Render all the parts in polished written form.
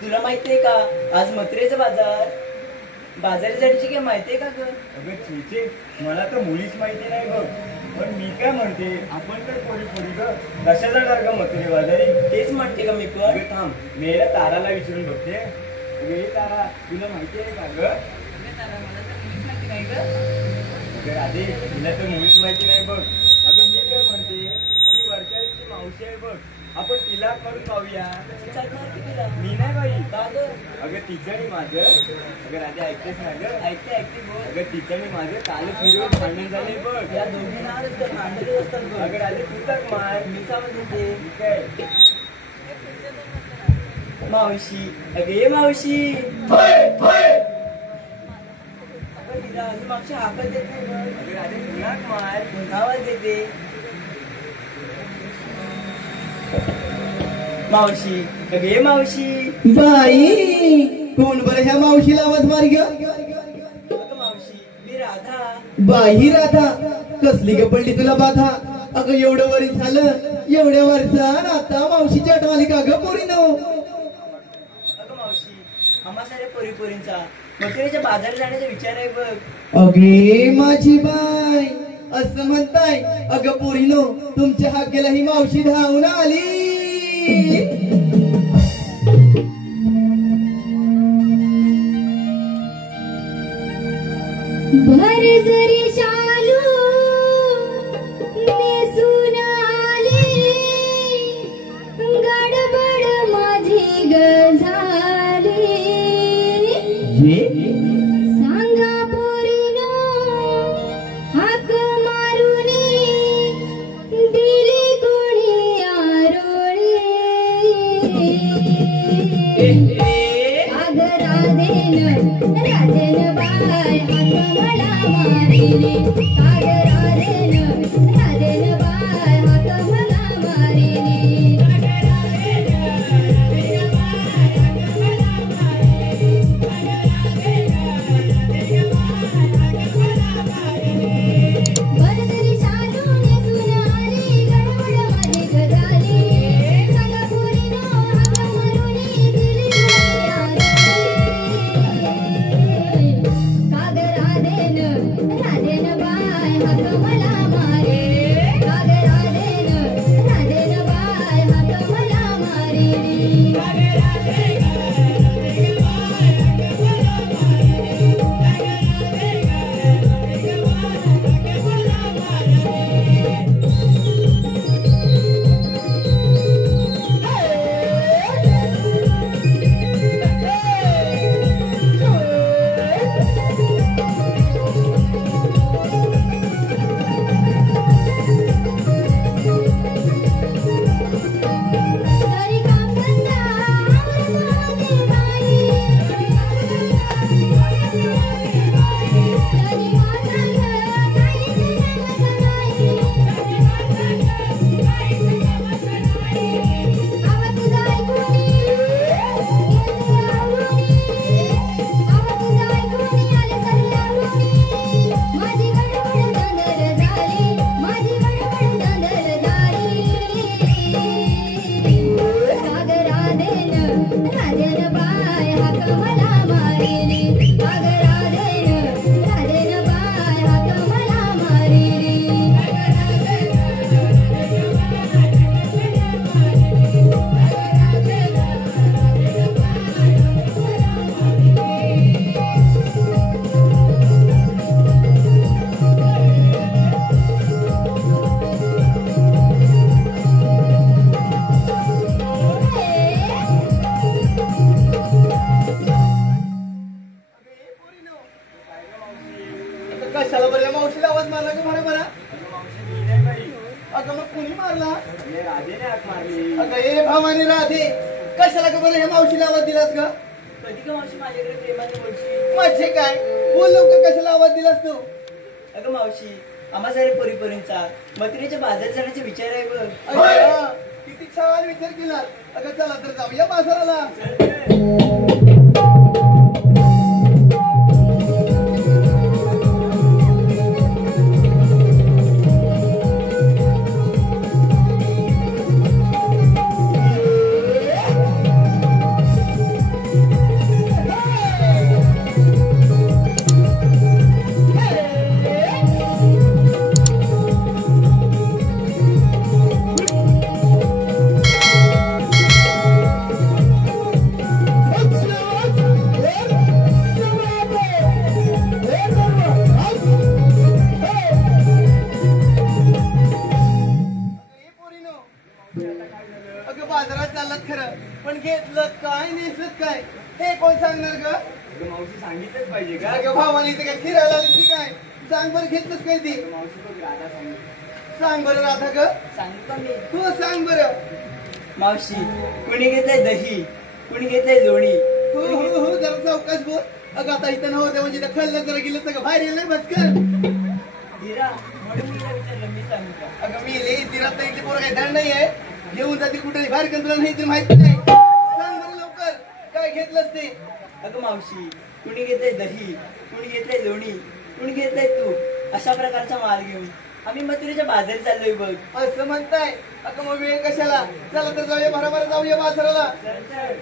तुला माहितीये का आज मथुरेचा बाजार जायची काय माहितीये का ग? अगं छे मला तर मुलीच माहिती नाही बघ. पण मी काय म्हणते आपण तर पोरी ग कशा जाणार का मथुरे बाजारी? तेच म्हणते का मी पण. अगं थांब मी ताराला विचारून बघते. अगं तारा तुला माहिती आहे का ग? मला तर मुलीच माहिती नाही ग. अगं राधे तुला तर मुलीच माहिती नाही बघ. अगं मी काय म्हणते ती वरच्याची मावशी आहे बघ, आपण तिला करून पाहूया. मी नाही बाई. का ग? अगं तिचं आणि माझं. अगं राधे ऐकतेस ना ग? ऐकते बोल. अगं तिचं आणि माझं कालच व्हिडिओ भांडण झाले बघ. या दोघी नावच तर भांडले असतात बघ. अगं राधे तू तर मार. मी का म्हणते काय मावशी, अगं ये मावशी. मावशी हाकत देत नाही बघ. अगं राधे तुला मार. आवाज देते मावशी, अगं ये मावशी. बाई कोण बरं ह्या मावशीला आवाज मार ग? अगं मावशी मी राधा. बाई राधा कसली ग पडली तुला बाधा? अगं एवढं वरील झालं एवढ्या वरचा आता मावशीची आठवण आली का ग पोरीनो? अगं मावशी आम्हा साऱ्या पोरींचा मथुरेच्या बाजारात जाण्याचा विचार आहे बघ. अगे माझी बाई असं म्हणताय? अगं पोरीनो तुमच्या हाकेला ही मावशी धावून आली. भर जरी शालू नेसून आले, गडबड माझी ग झाली. सांगा पोरीनो हाक मारुनी दिली कोणी आरोळी. अग राधेन बाय हाक मला मारिली. अग राधेन बाय हाक मला मारिली. बरदरी शालू नेसून आली, गडबड माझी ग झाली. सांगा पोरीनो हाक मारुनी दिली कोणी आरोळी. काग राधेन बाय हाक मला मारिली. काग राधेन बाय हाक मला मारिली. तरी काम धंदा आवरत होती बाई. तरी माझं काहीच जमत नाही. आवा तुझं ऐकून घेतलं आवडून. आवा तुझं ऐकून आले सर्व आवडून. माझी गडबड दांदर झाली, माझी गडबड दांदर झाली. काग राधेन बाय हाक मला मारिली. काग राधेन बाय हाक मला मारिली. कशाला बरं मावशीला आवाज मारला का मला बरं? मावशी मी नाही बाई. अगं मग कुणी मारला? अरे राधेने हाक मारली. अगं ए भवानी राधे कशाला का बरं ह्या मावशीला आवाज दिलास का? कधी का मावशी माझ्याकडे प्रेमाने बोलशी. माझे काय बोल लवकर कशाला आवाज दिलास तू? अगं मावशी आम्हा साऱ्या पोरींचा मथुरेच्या बाजारात जाण्याचा विचार आहे बघ. अय्या, किती छान विचार केला. अगं चला तर जाऊया बाजाराला. नाही नेसत काय हे कोण सांगणार ग? अगं मावशी सांगितलंच पाहिजे का? अगं भावाने इथं काय फिरायला आली की काय? सांग बरं घेतलंच काय ती? अगं मावशी बघ राधा सांगितलं. सांग बरं राधा ग. सांगू का मी? हो सांग बरं. मावशी कुणी घेतलंय दही, कुणी घेतलंय लोणी. हो हो हो जरा चौकाश बोल. अगं आता इथं नव्हतं म्हणजे त्या खाल्लं जरा गेलं सगळं बाहेर येईल नाही बसकर. हिरा म्हणून मी तिला विचारलं, मी सांगू का? अगं मी येले तिला तर इथे पोरं काही धड नाही आहे. घेऊन जातील कुठे बाहेर का तुला नाही ते माहिती नाही. सांग बरं लवकर काय घेतलंस ते? अगं मावशी कुणी घेतलंय दही, कुणी घेतलंय लोणी, कुणी घेतलंय तूप, अशा प्रकारचा माल घेऊन आम्ही मथुरेच्या बाजारी चाललोय बघ. असं म्हणताय? अगं मग वेळ कशाला? चला तर जाऊया बरोबर जाऊया बाजाराला. चल चल.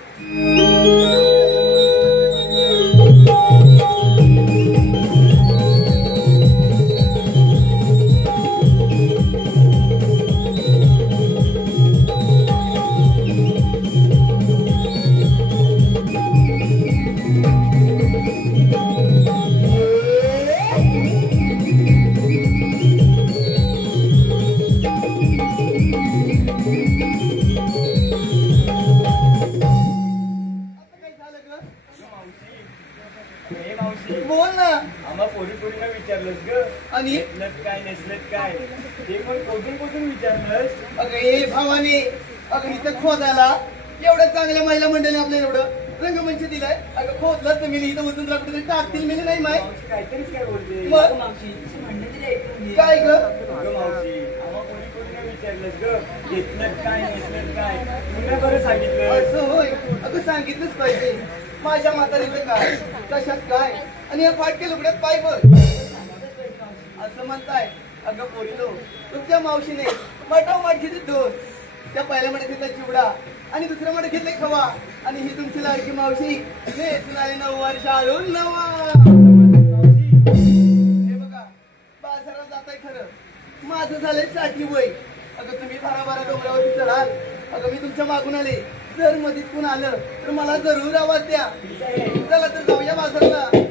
आता काय झालं ग? हे मावशी बोल ना. आम्हा पोरीपोरींना विचारलंस ग आणि नेसलत काय नेसलत काय ते पण कोठून विचारलंस? अगं ए भावाने अगं इथं खोदायला एवढ्या चांगल्या महिला मंडळी आपल्याला एवढं रंगमंच दिलाय. अगं खोदलं तर मी इथं उतरून तुला कुठेतरी टाकतील मी नाही माहित. मावशी काहीतरीच काय बोलते. मग? अगं मावशी तशी म्हणणं तरी ऐकून घे. काय ग? अगं मावशी आम्हा पोरीपोरींना विचारलंस ग घेतलत काय नेसलत काय तुला बरं सांगितलं. असं होय. अगं सांगितलंच पाहिजे. माझ्या म्हातारीचं काय कशात काय आणि या फाटके लुगड्यात पाय बघ असं म्हणताय. अगं पोरीलो तुमच्या मावशीने मठामाठ घेतले दोन. त्या पहिल्या मठात घेतला चिवडा आणि दुसऱ्या मठात घेतले खवा आणि ही तुमची लाडकी मावशी नेसून आली 9 वर्ष आळून नवा. हे बघा बाजारात जाताय खरं माझं झालंय 60 वय. अगं तुम्ही 12 डोंगरावरती चढाल. अगं मी तुमच्या मागून आले. जर मधीत कोण आलं तर मला जरूर आवाज द्या. चला तर जाऊया बाजाराला.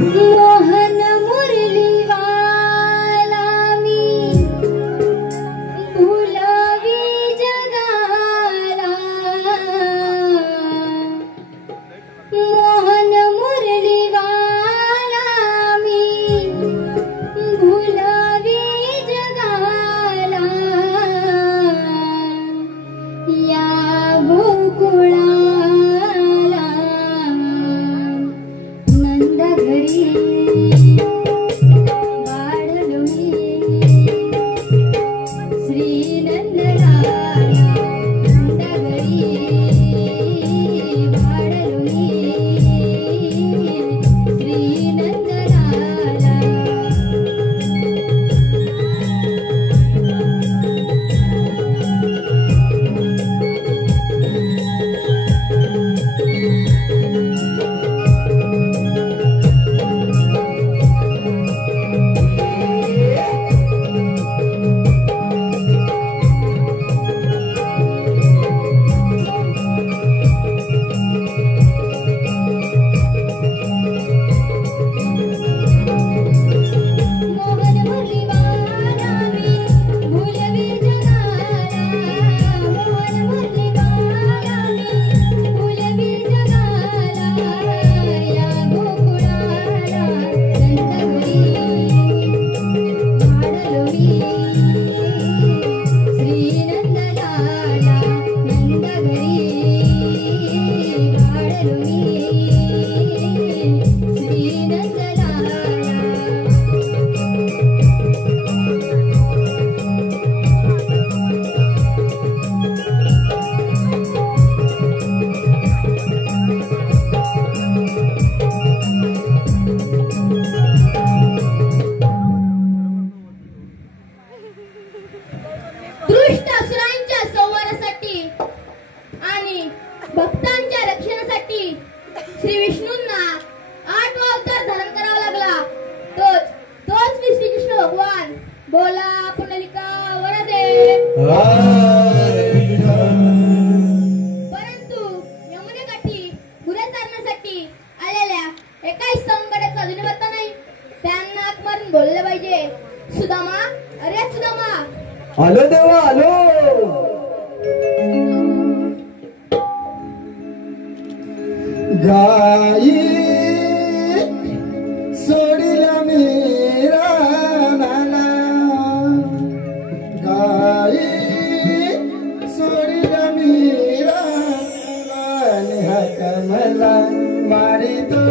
मोहन मुरली वाला मी भुलवी जगाला. मोहन मुरली वाला मी भुलवी जगाला. या गोकुळाला दुष्ट असुरांच्या संहारासाठी आणि भक्तांच्या रक्षणासाठी श्री विष्णूंना 8 अवतार धारण करावा लागला. तोच श्रीकृष्ण भगवान. बोला पुंडलिका वरदे. परंतु यमुनेकाठी गुरे चारण्यासाठी आलेल्या एकाही संकटाचा अजून पत्ता नाही. त्यांना हाक मारून बोलले पाहिजे, सुदामा, अरे सुदामा. आलो देवा आलो. गाई सोडिल्या मीरा नाना, गाई सोडिल्या मीरा नाना, हात मला मारी तो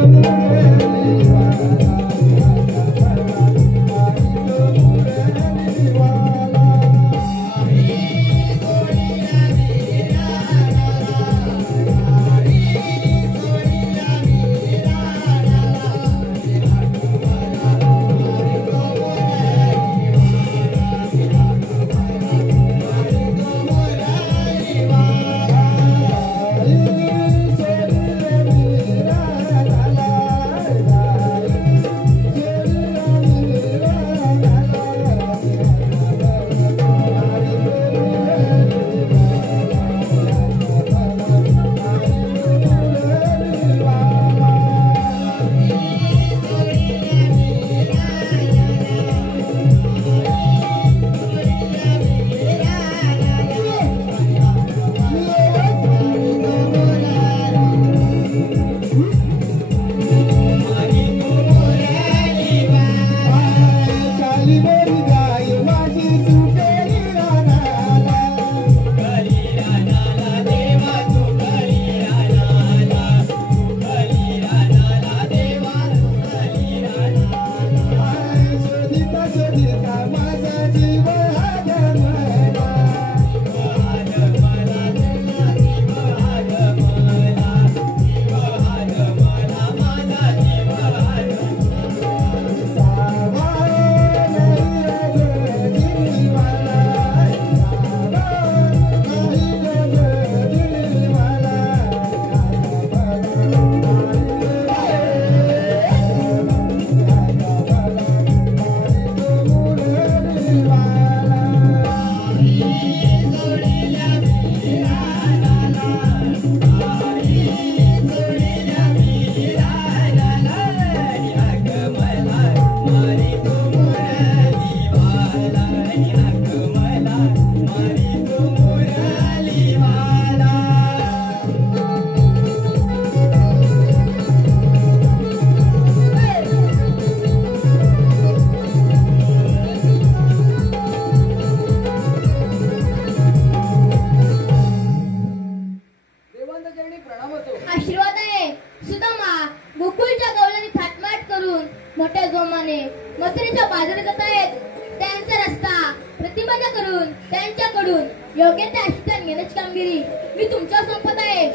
आशीर्वाद आहे. सुदामा गोकुळच्या गवळणी थाटमाट करून मोठ्या जोमाने मथुरेच्या बाजारात जात आहेत. त्यांचा रस्ता प्रतिबंध करून त्यांच्याकडून योग्य ते आशीर्वाद घेण्याची कामगिरी मी तुमच्यावर सोपत आहे.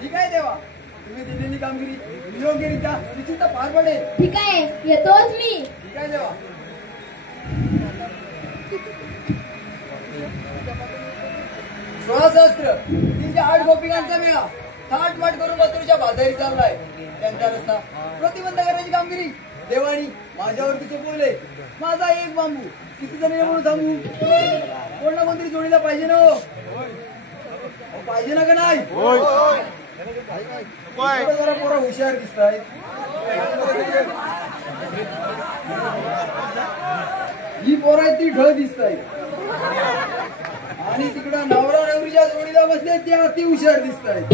ठीक आहे देवा, तुम्ही दिलेली कामगिरी योग्यरित्या निश्चित पार पडेल. ठीक आहे, येतोच मी. ठीक आहे देवा. सहस्त्र 308 गोपिकांचा मेळा थाटमाट करून मथुरेच्या बाजारी चाललाय. त्यांचा रस्ता प्रतिबंध करण्याची कामगिरी देवानी माझ्यावरती सोपवले. माझा एक बांबू किती जण म्हणून थांबू? कोण ना कोणतरी जोडीला पाहिजे ना. पाहिजे ना का नाही? जरा पोरं हुशार दिसतायत. ही पोरं आहेत ती ढ दिसतायत आणि तिकडं नवरा नवरीच्या जोडीला बसले त्या अति हुशार दिसतायत.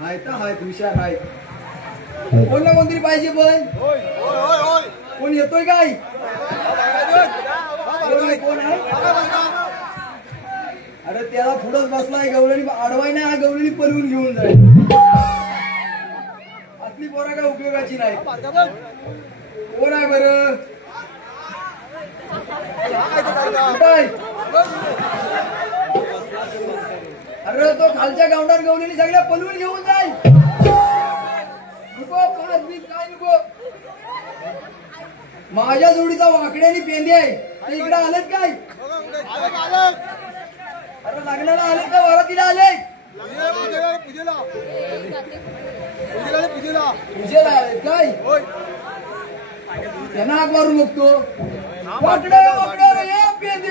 आहेत हुशार आहेत. कोण ना कोणतरी पाहिजे. पण कोण येतोय काय? कोण आहे? अरे त्याला पुढंच बसलाय गवळणी अडवाय नाही, हा गवळणी पळवून घेऊन जाईल. असली पोरा काय उपयोगाची नाही. कोण आहे बरं? अरे तो खालच्या गावणार गवळणी सगळ्या पळवून घेऊन जाईल. नको पाच बीत काय नको. माझ्या जोडीचा वाकड्यानी पेंदी आहे ते इकडे आलेत काय? अरे लग्नाला आले का वरातीला आले? पूजेला आले काय? त्यांना हाक मारून बघतो. वाकडे वाकडे रे पेंदी.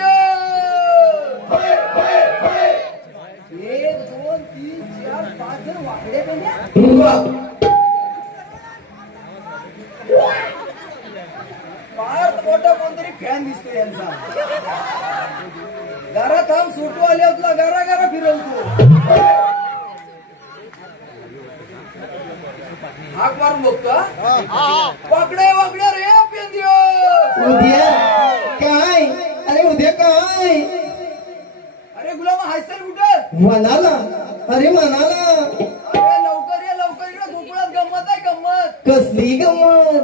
1 2 3 4 5 वाकड्या पेंद्या. फार मोठा कोणतरी फॅन दिसतो यांचा. गारा थांब सुटू आले तुला गारा गारा फिरवतो. हाक मारून बघतो. वाकडे वाकडे रे पेंदिओ. उद्या काय? अरे उद्या काय? अरे गुलाम हायसर कुठं? म्हणाला. अरे म्हणाला. अरे लवकर ये लवकर. इकडे गोकुळात गंमत आहे गंमत. कसली गमत?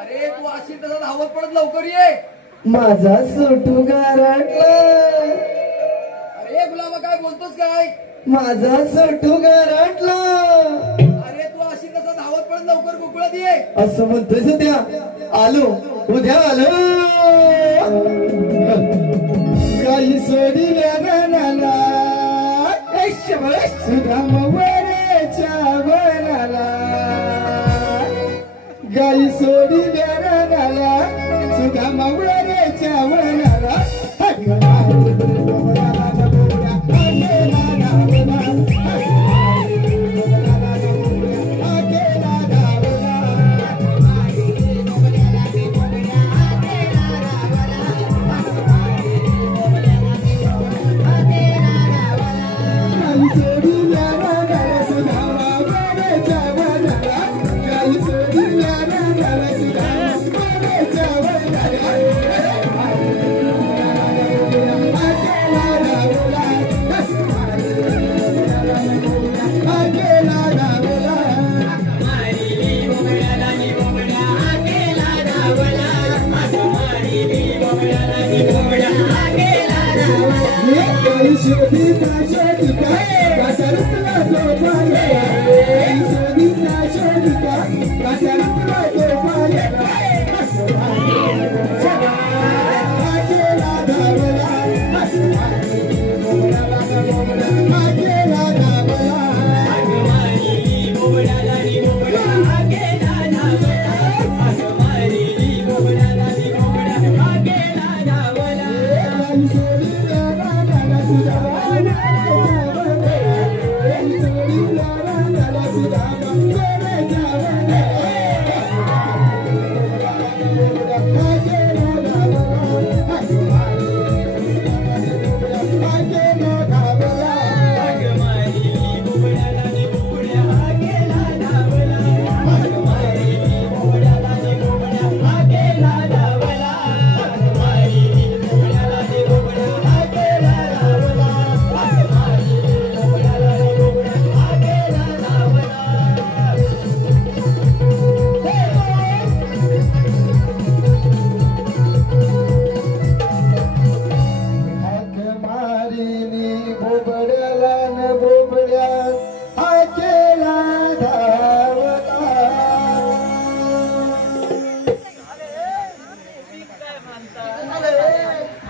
अरे तू अशी तसा धावत पडत लवकर ये. माझा सुटू गारटला. अरे गुलाबा काय बोलतोस काय? माझा सुटू गारटला. अरे तू अशी तसा धावत पडत लवकर गोकुळात ये. असं म्हणतोय सध्या. आलो उद्या आलो. काही सोडील्या गाण्याला सुधाम वरेच्या वनाला. गाई सोडील्या गाण्याला सुधाम वरेच्या वनाला.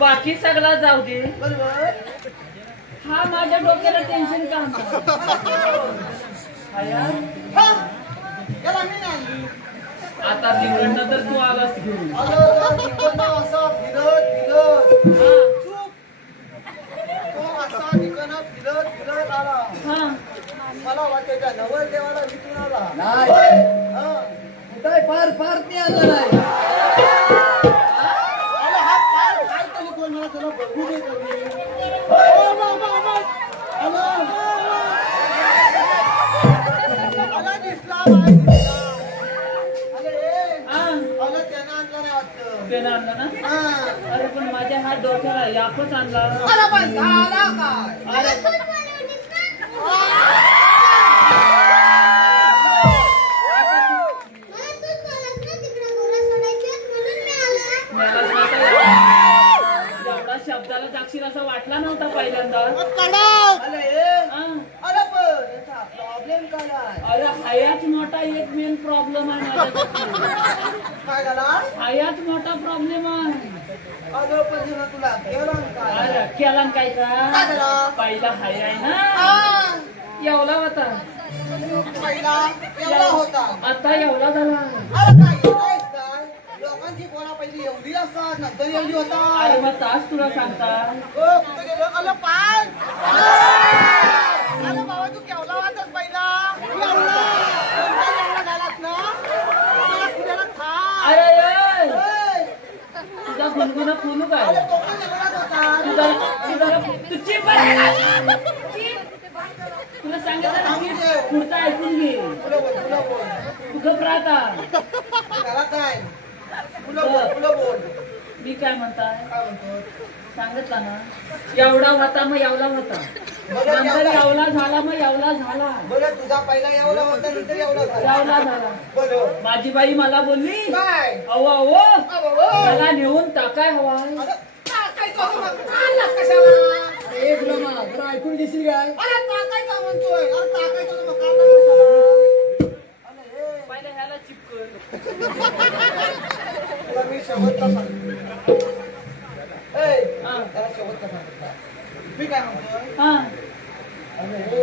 बाकी सगळा जाऊ दे. हा माझ्या डोक्याला टेन्शन का आता तिकडनं तर तू आलास घेऊन. मला वाटायच्या नवर देवाला विकून आला. नाही फार फार नाही आलं नाही. मला त्याला बघू दे. दिसला त्यानं आणला नाही वाटतं. पेन आणला ना हा. अरे पण माझ्या हा डोक्याला यापच आणला अरे पण झाला काय? अरे एवढा शब्दाला जाक्षीर असं वाटला नव्हता पहिल्यांदा अरे हा. अरे पण याचा प्रॉब्लेम काय आहे? अरे हायाच मोठा एक मेन प्रॉब्लेम आहे माझ्याकडे काय झाला? हायाच मोठा प्रॉब्लेम आहे अरे पण तुला तुला केलं काय? अरे केला न काय काय का झालं? पहिला हाय आहे ना हा. एवढा होता पहिला एवढा होता. आता एवढा झाला अरे काय एवढाच काय? लोकांची पोरा पहिली एवढी असतात नंतर एवढी होता. अरे मग तास तुला सांगता कुठे गेलो? अरे पाय. अरे बाबा तू केवढा वाटत पहिला? एवढा. एवढा झालास ना? मला कुठेला थांब. अरे ए, ए, तुझा गुणगुणा फुलू काय अरे तो पण एवढाच होता. तू चिप आहे. तुला सांगितलं ना, चिप. पुढचं ऐकून घे तुला बोल. तू घबराता त्याला काय? तुला बोल. मी काय म्हणताय काय म्हणतो? सांगितलं ना एवढा होता मग एवढा होता नंतर एवढा झाला मग एवढा झाला बरं तुझा पहिला एवढा होता नंतर एवढा झाला. एवढा झाला बरं. माझी बाई मला बोलली काय? अहो अहो अहो. त्याला नेऊन टाकाय हवा अरे टाकायचं होतं मग. आणलास कशाला? एक ब्रह्मा जरा ऐकून घेशील काय अरे टाकायचं म्हणतोय. अरे टाकायचं होतं मग काढला कशाला? अरे हे. पहिला ह्याला चिपकन तुला मी शेवटचा सांगतो. ए, हा. त्याला शेवटचा सांगतो. मी काय म्हणतोय? हा अरे हे.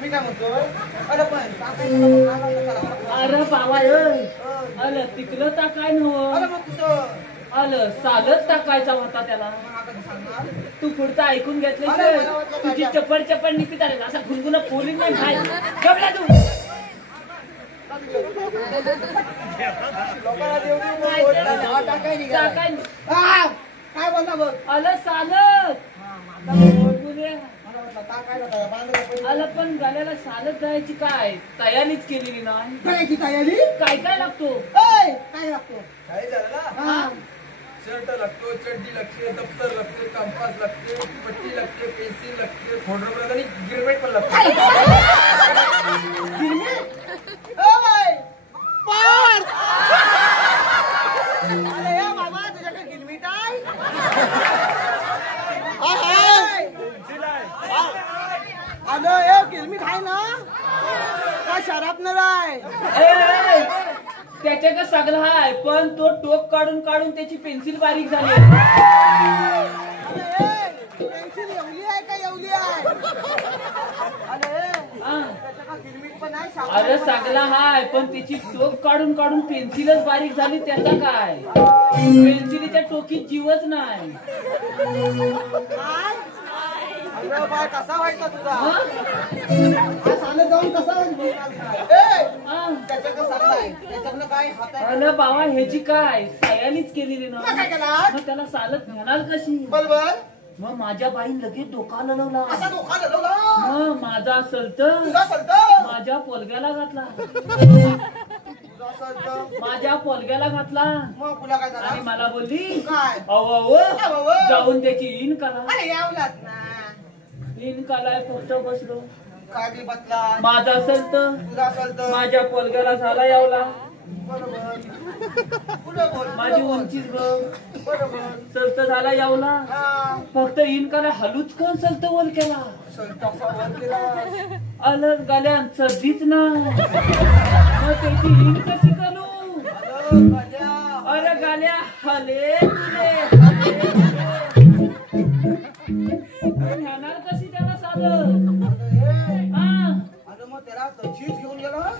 मी काय म्हणतोय? अरे पण टाकायचं होतं मग काढला कशाला? अरे बाबा अय. आलं तिकलं टाकाय अरे नव्ह मग तुझं आलं सालच टाकायचा होता त्याला मग आता तू सांगणार? तू पुढचं ऐकून अरे, घेतलं मला वाटलं तुझी काय? चप्पड चप्पड निघते आले असा गुणगुणा पोलिंग नाही खाय गबला तू लोकांना देवडी बोलतात. टाकाय निघाला. टाकाय हा, काय बोलला बघ? आलं सालच बोलूया. मला वाटलं टाकायला काय, बांधायला पहिले. आलं पण गाल्याला सालच जायची काय तयारीच केलेली नाही करायची तयारी? काय काय लागतो ए, काय लागतो? काय झालं ना हा. शर्ट लागतो चड्डी लागते दप्तर लागते कंपास लागते पट्टी लागते पेन्सिल लागते फोल्डर आणि गिरमेट पण लागते ए, बाई, पार! अरे हे बाबा, तुझ्याकडे गिरमिट आहे? आहे. अगं, हे गिरमिट आहे ना? का शराबनर आहे? ए, त्याच्या का सगळं हाय पण तो टोक काढून काढून त्याची पेन्सिल बारीक झाली पेन्सिल एवढी आहे का एवढी आहे? अरे हा. त्याच्या का गिरमिट पण आहे? अरे सगळा हाय पण त्याची टोक काढून काढून पेन्सिलच बारीक झाली त्याचा काय पेन्सिलीच्या टोकीत जीवच नाही काय? अरे बाय, कसा व्हायचा तुझा? हा? हा साले जाऊन कसा व्हायचा? ए, हा. त्याच्याकडे चांगला आहे. त्याच्याकडनं काय हात आहे? अरे बाबा ह्याची काय तयारीच केलेली ना मग काय केला? मग त्याला चालत घेणार कशी बरोबर. मग माझ्या बाईन लगेच डोका लढवला असा धोका दिला. मग माझा असल तर तुझा सलत. माझ्या पोलग्याला घातला तुझा सलत. माझ्या पोलग्याला घातला मग तुला काय आणि झालं? मला बोलली काय? अहो अहो. जाऊन त्याची इन करा अरे यावलात ना. इन कलाय फक्त बसलो काय बी बदला. माझा असेल तर तुझा सलत. माझ्या पोलग्याला झाला यावला बरोबर. पुढं बोल. माझी उंचीच बघ बरोबर. सलत झाला यावला हा. फक्त इन कला हलूच कोण सलत बोल केला सलताचा वर केला. अलग गाल्यान सर्दीच ना मग त्याची इन कशी करू अगं, गाड्या. अरे गाल्या हले ह्याणार कशी त्याला साधं अगं, हे. हा अगं, मग त्याला तशीच घेऊन गेला.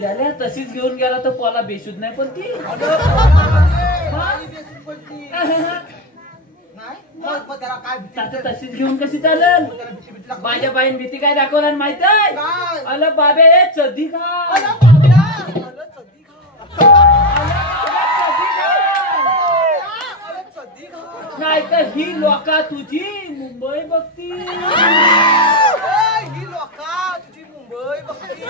याला तशीच घेऊन गेला तर पोला बेशुद्ध नाही पण ती अगं, पोरामध्ये बाई बेसून पडली. नाही? मग त्याला काय भीती आता वाटते? तशीच घेऊन कशी चालेल त्याला भीती लागते. माझ्या बाईन भीती काय दाखवला माहित आहे काय? अल बाबे चदी खा अरे बाबड्या. अरे चड्डी खा. अरे चड्डी खा. नाही तर ही लोका तुझी मुंबई बघती ए, ही लोका तुझी मुंबई बघती.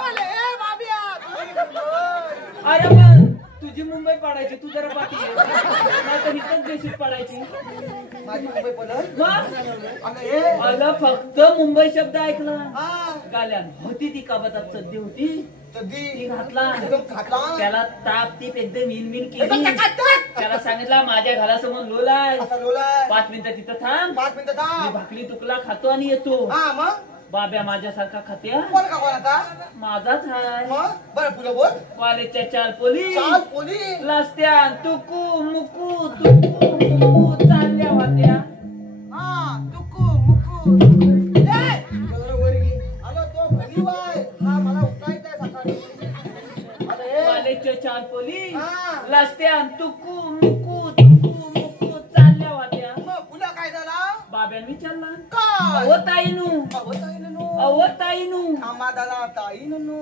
अरे, ए, बाब्या, तुझी मुंबई. अरे पण तुझी मुंबई आला फक्त मुंबई शब्द ऐकला हा. गाल्यान होती ती काबतात सद्दी होती कधी ती घातला एकदम घातला. त्याला ताप ती एकदम इनमिन केली त्याला सांगितलं माझ्या घरासमोर लोलाय असा लोलाय. 5 मिनिटं तिथं थांब 5 मिनिटं मी थांब. भाकरी तुकला खातो आणि येतो हा मग बाब्या माझ्यासारखा खात्या कोण का कोण आता माझाच हाय मग बरं पुढे बोल. कॉलेजच्या 4 पोली चाल पोली. लास्त्या तुकू मुकू चालल्या होत्या हा तुकू मुकू ए! वर घे. आलो तो घरी वाय. हा मला उठायचंय सकाळी. अरे कॉलेजच्या 4 पोली हा. लास्त्या तुकू मुकू चालल्या होत्या मग पुन्हा काय झाला बाब्यान विचारला काय अहो ताईनू ताईनू अहो ताईनू आम्हा दादा ताईनू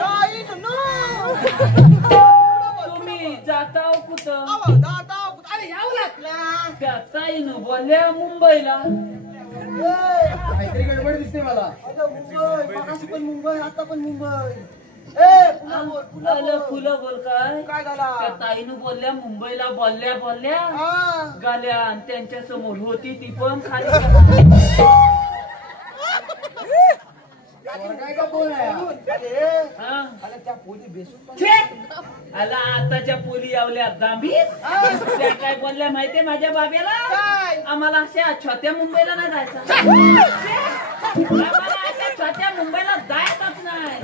ताईनू तुम्ही जाताव कुठं आवा दादा अरे यावं लागला. त्या ताईनू बोलल्या मुंबईला काहीतरी गडबड दिसते मला. मुंबई मगाशी पण मुंबई आता पण मुंबई. ए पुन्हा बोल पुन्हा आलं बोल. फुलं बोल काय काय झाला त्या ताईनू बोलल्या मुंबईला बोलल्या हा. गाल्या आणि त्यांच्या समोर होती ती पण खाली काय का बोल आहे अरे हा. अरे त्या पोली बेसून आला आताच्या पोली यावल्या दांबीत त्या काय बोलल्या माहितीये माझ्या बाब्याला काय आम्हाला अशा छोट्या मुंबईला नाही जायचं आम्हाला अशा छोट्या मुंबईला जायचंच नाही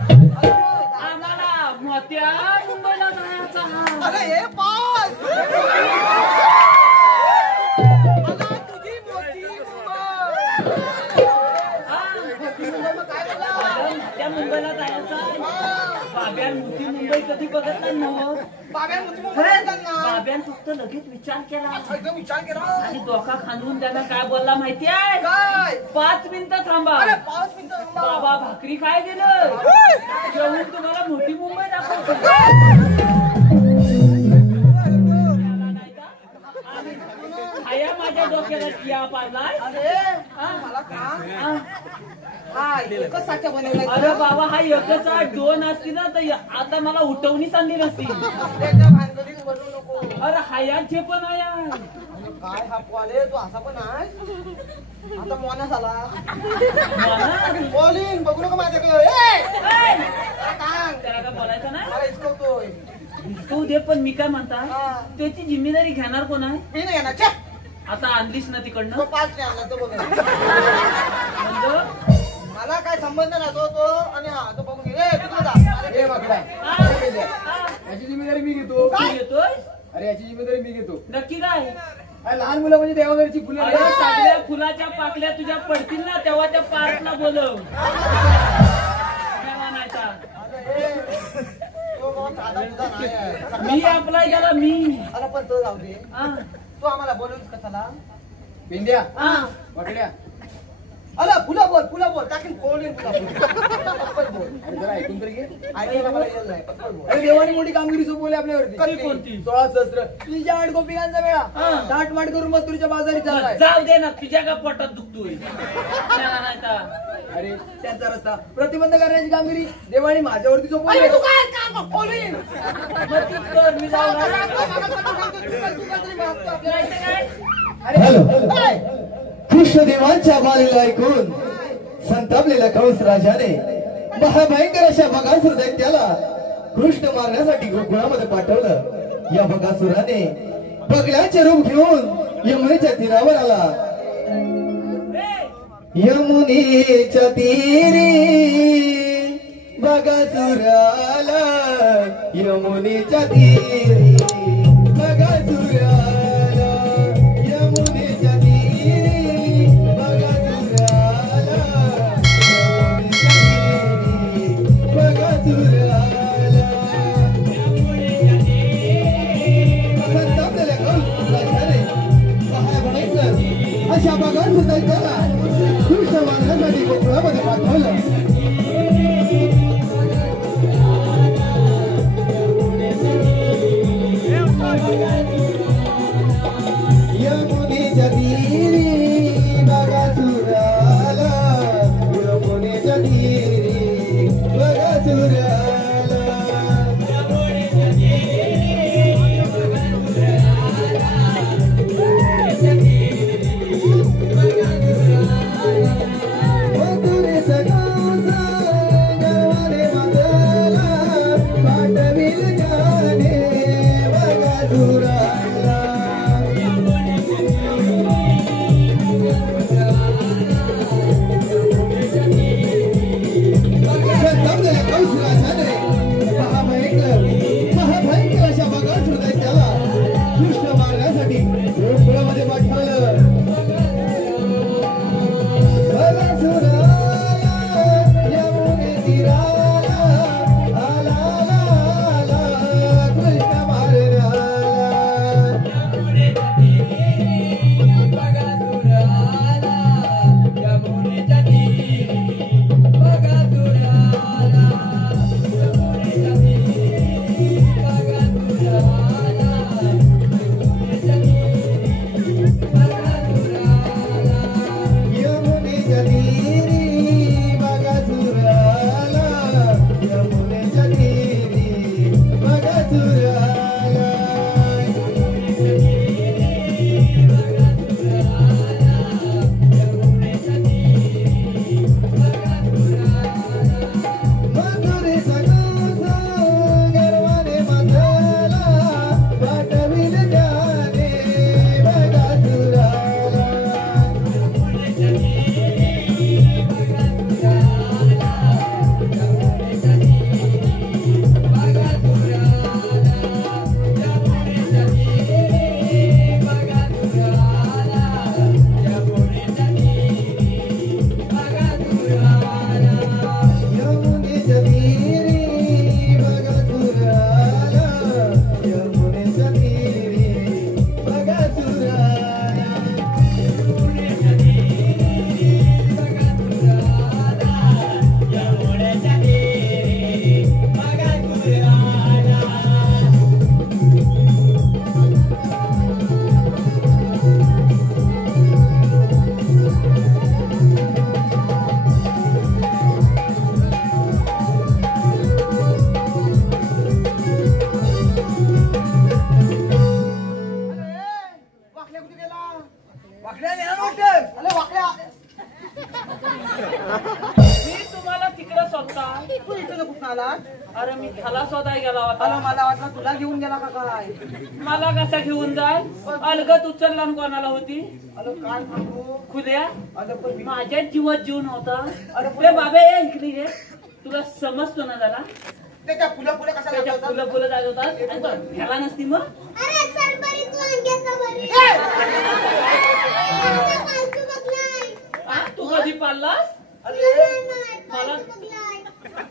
आम्हाला मोठ्या मुंबईला जायचं अरे हे पाल मला तुझी मोठी मुंबई काय झाला त्या मुंबईला जायचं बाब्यान मोठी मुंबई कधी बघत नाही नव्हत बाब्या मोठी मुंबई म्हणतात ना. बाब्यान फक्त लगेच विचार केला एकदम विचार केला आणि डोका खांदून त्याला काय बोलला माहितीये काय 5 मिनिटं थांबा अरे 5 मिनिटं थांबा. बाबा भाकरी काय गेलं जेवून तुम्हाला मोठी मुंबई दाखवतो हाया माझ्या डोक्याला किया पाडलाय अरे मला का हा एकच साचा बनवलाय अरे बाबा हा एकच 2 असती ना तर आता मला उठवणी सांगली नसती त्याच्या भानगडीत बनवू नको. अरे हायाचे पण आया काय हा पॉले तू असा पण आहे आता मोना झाला बॉलिंग बघू नका माझ्याकडे काय त्याला काय बोलायचं नाही मला इचकवतोय. तू दे पण मी काय म्हणता हा. त्याची जिम्मेदारी घेणार कोण आहे मी नाही येणार छे. आता आणलीस ना तो तिकडनं 5 नाही आणला तो बघ म्हणजे मला काय संबंध नाही तो आणि हा तो बघून घे तिकडे जा. ए बाबा याची जिम्मेदारी मी घेतो. तू येतोय अरे याची जिम्मेदारी मी घेतो. नक्की काय अरे लहान मुलं म्हणजे देवाघरची फुले अरे सगळ्या फुलाच्या पाकल्या तुझ्या पडतील ना तेव्हा त्या पार्कला बोलव काय म्हणायचा मी अप्लाय केला मी अरे पण तो जाऊ दे. हा. तू आम्हाला बोलवलीस का चला भेंड्या हा. वाकड्या अरे फुलं बोल टाकीन कोणी पटपट बोल. अरे जरा ऐकून तरी घे. ऐकायला मला येत नाही. पटपट बोल. अरे देवानी मोठी कामगिरी सोपवली आपल्यावरती. कधी कोणती? 16 सहस्त्र तुझ्या 8 गोपिकांचा हा. वेळा दाटमाट करून मथुरीच्या बाजारी चाललाय. जाऊ दे ना तुझ्या का पोटात दुखतोय अरे त्यांचा रस्ता प्रतिबंध करण्याची कामगिरी देवानी माझ्यावरती सोपवली. तू काय काम खोलीन मी जाऊ हॅलो कृष्णदेवांच्या बालीला ऐकून संतापलेल्या कंस राजाने महाभयंकर अशा बगासुर दैत्याला कृष्ण मारण्यासाठी गोकुळामध्ये पाठवलं. या बगासुराने बगड्याचे रूप घेऊन यमुनेच्या तीरावर आला. यमुनेच्या तीरी बगासुर आला. यमुनेच्या तीरी बगासुर आला. यमुनेच्या तीरी बगासुर आला. बगासुर आला. संतापलेल्या कंस राजाने महाभयंकर अशा बगासुर दैत्याला कृष्ण मारण्यासाठी गोकुळामध्ये पाठवलं. कुठून आला? अरे मी खाला स्वतः गेला आला होता. मला वाटलं तुला घेऊन गेला का काय? मला कसा घेऊन जाय? अलगत उचलला न कोणाला होती? अरे काय सांगू? खुद्या अरे पण माझ्या जीवात जीव नव्हता. अरे बाबा ये इकडे ये. तुला समजतो ना जरा? त्याच्या फुलं फुलं कशाला त्याच्या लावतात? फुलं फुलं जागवतात आणि तो ह्याला नसती मग. अरे सरबरी तू अंग्याचा बरी आ, तू कधी पाळलास? अरे मला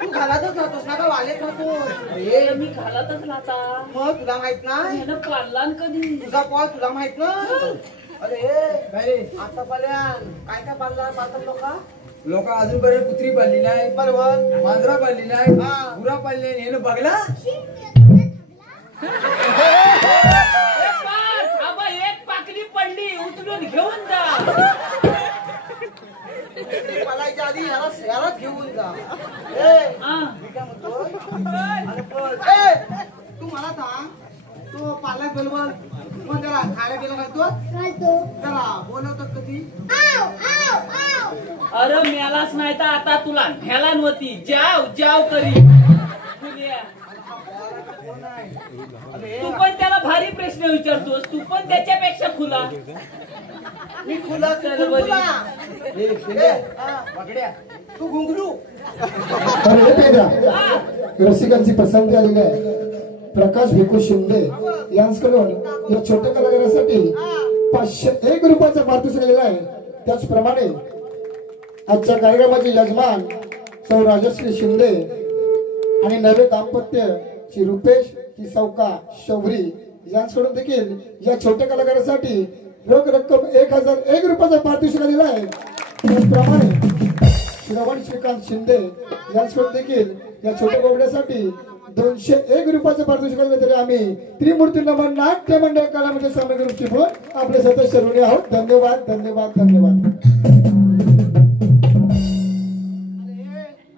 तू घालातच नव्हतोस ना का वालेत नव्हतो? अरे मी घालतच राहता. मग तुला माहित नाही? ह्यानं पाळला न कधी? तुझा पॉल तुला माहित ना? अरे काय रे आता पाल्यान काय काय पाळला पाळतात लोक अजूनपर्यंत कुत्री पाळली नाही, बरोबर मांजरा पाळली नाही, हा. गुरा पाळली नाही. हे बघला ए पार, थांबा, एक पाकळी पडली उचलून घेऊन जा. पालायच्या आधी यालाच घेऊन जा. ए हा. मी काय म्हणतो? अरे पण ए तू मला सांग तू पालाय बरोबर मग जरा खायला गेला घालतो जरा बोलवतात कधी? अरे मेलाच नाही तर आता तुला ह्याला नव्हती जाव जाव करी. खुल्या. कोण आहे? तू पण त्याला भारी प्रश्न विचारतोस. तू पण त्याच्यापेक्षा खुला. मी खुला चल बरी. पकड्या तू घुंगरू अरे हे पेद्या, हा. रसिकांची पसंती आलेली आहे. प्रकाश भिकू शिंदे यांच्याकडून या छोट्या कलाकारासाठी 501 रुपयाचा पारितोषिक आलेला आहे. त्याचप्रमाणे आजच्या कार्यक्रमाचे यजमान सौ राजश्री शिंदे आणि नवे दाम्पत्य श्री रुपेश की सौका शौरी यांच्याकडून देखील या छोट्या कलाकारासाठी रोख रक्कम 1001 रुपयाचा पारितोषिक आलेला आहे. त्याचप्रमाणे श्रवण श्रीकांत शिंदे यांच्याकडून देखील या छोट्या बोबड्यासाठी 201 रुपयाचं पारितोषिक आलेलं. तरी आम्ही त्रिमूर्ती नमन नाट्य मंडळ कलामध्ये सामील म्हणून आपले सदस्य ऋणी आहोत. धन्यवाद धन्यवाद धन्यवाद.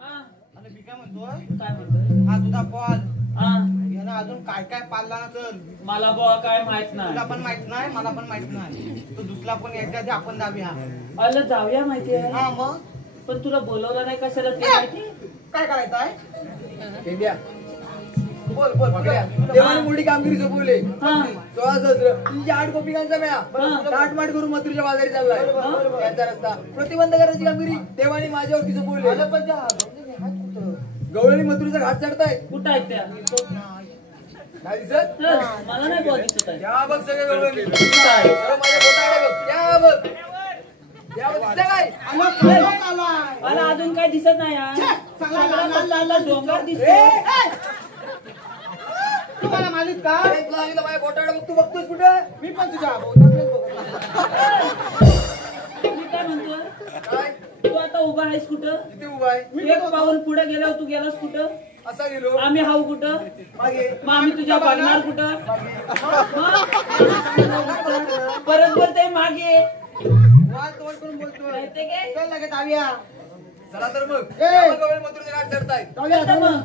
हा. अरे मी काय म्हणतोय काय म्हणतोय? हा तुझा पॉल हा. यानं अजून काय काय पाळला ना चल मला बुवा काय माहित तुला नाही. पण माहित नाही मला पण माहित नाही. तो दुसरा पण यायच्या आधी आपण जाऊया. अरे जाऊया माहितीये. हा मग पण तुला बोलवलं नाही कशाला ते माहिती? काय करायचं आहे? पेंड्या, बोल बोल पकड्या. पकड्या. देवाने मोठी कामगिरी सोपवली. हा. 16 सहस्र 308 गोपिकांचा मेळा हा. ताटमाट करून मथुरेच्या बाजारी चाललाय. त्यांचा रस्ता प्रतिबंध करायची कामगिरी देवाने माझ्यावरती सोपवली. आलं पण त्या कुठं? गवळणी मथुरेचा घाट चढतायत. कुठं आहेत त्या? काय दिसत? चल, मला नाही बुवा दिसत आहे. त्या बघ सगळे गवळणी. कुठं आहे? सर्व माझ्या बोटाकडे बघ. त्या बघ. त्या बघ दिसतं काय? आलं खायला आलाय. मला अजून काय दिसत नाही यार. चला, सगळा लाल डोंगर ए, दिसतो. ए! तुम्हाला मालिक का अरे, तुला सांगितलं माझ्या बोटाकडे बघ. तू बघतोस कुठं? मी पण तुझ्या बोटाकडेच बघत मी काय म्हणतोय? काय? तू आता उभा आहेस कुठं? किती उभा आहे? एक पाऊल पुढे गेल्यावर तू गेलास कुठं? असा गेलो आम्ही हाऊ कुठं? मागे मग आम्ही तुझ्या बघणार कुठं? परत बोलते मागे. वाद तोड करून बोलतोय. कळते काय? चल लगेच जाऊया. चला तर मग ए! त्या बघ, गवळणी मथुरेचा घाट चढतायत. जाऊया आता मग.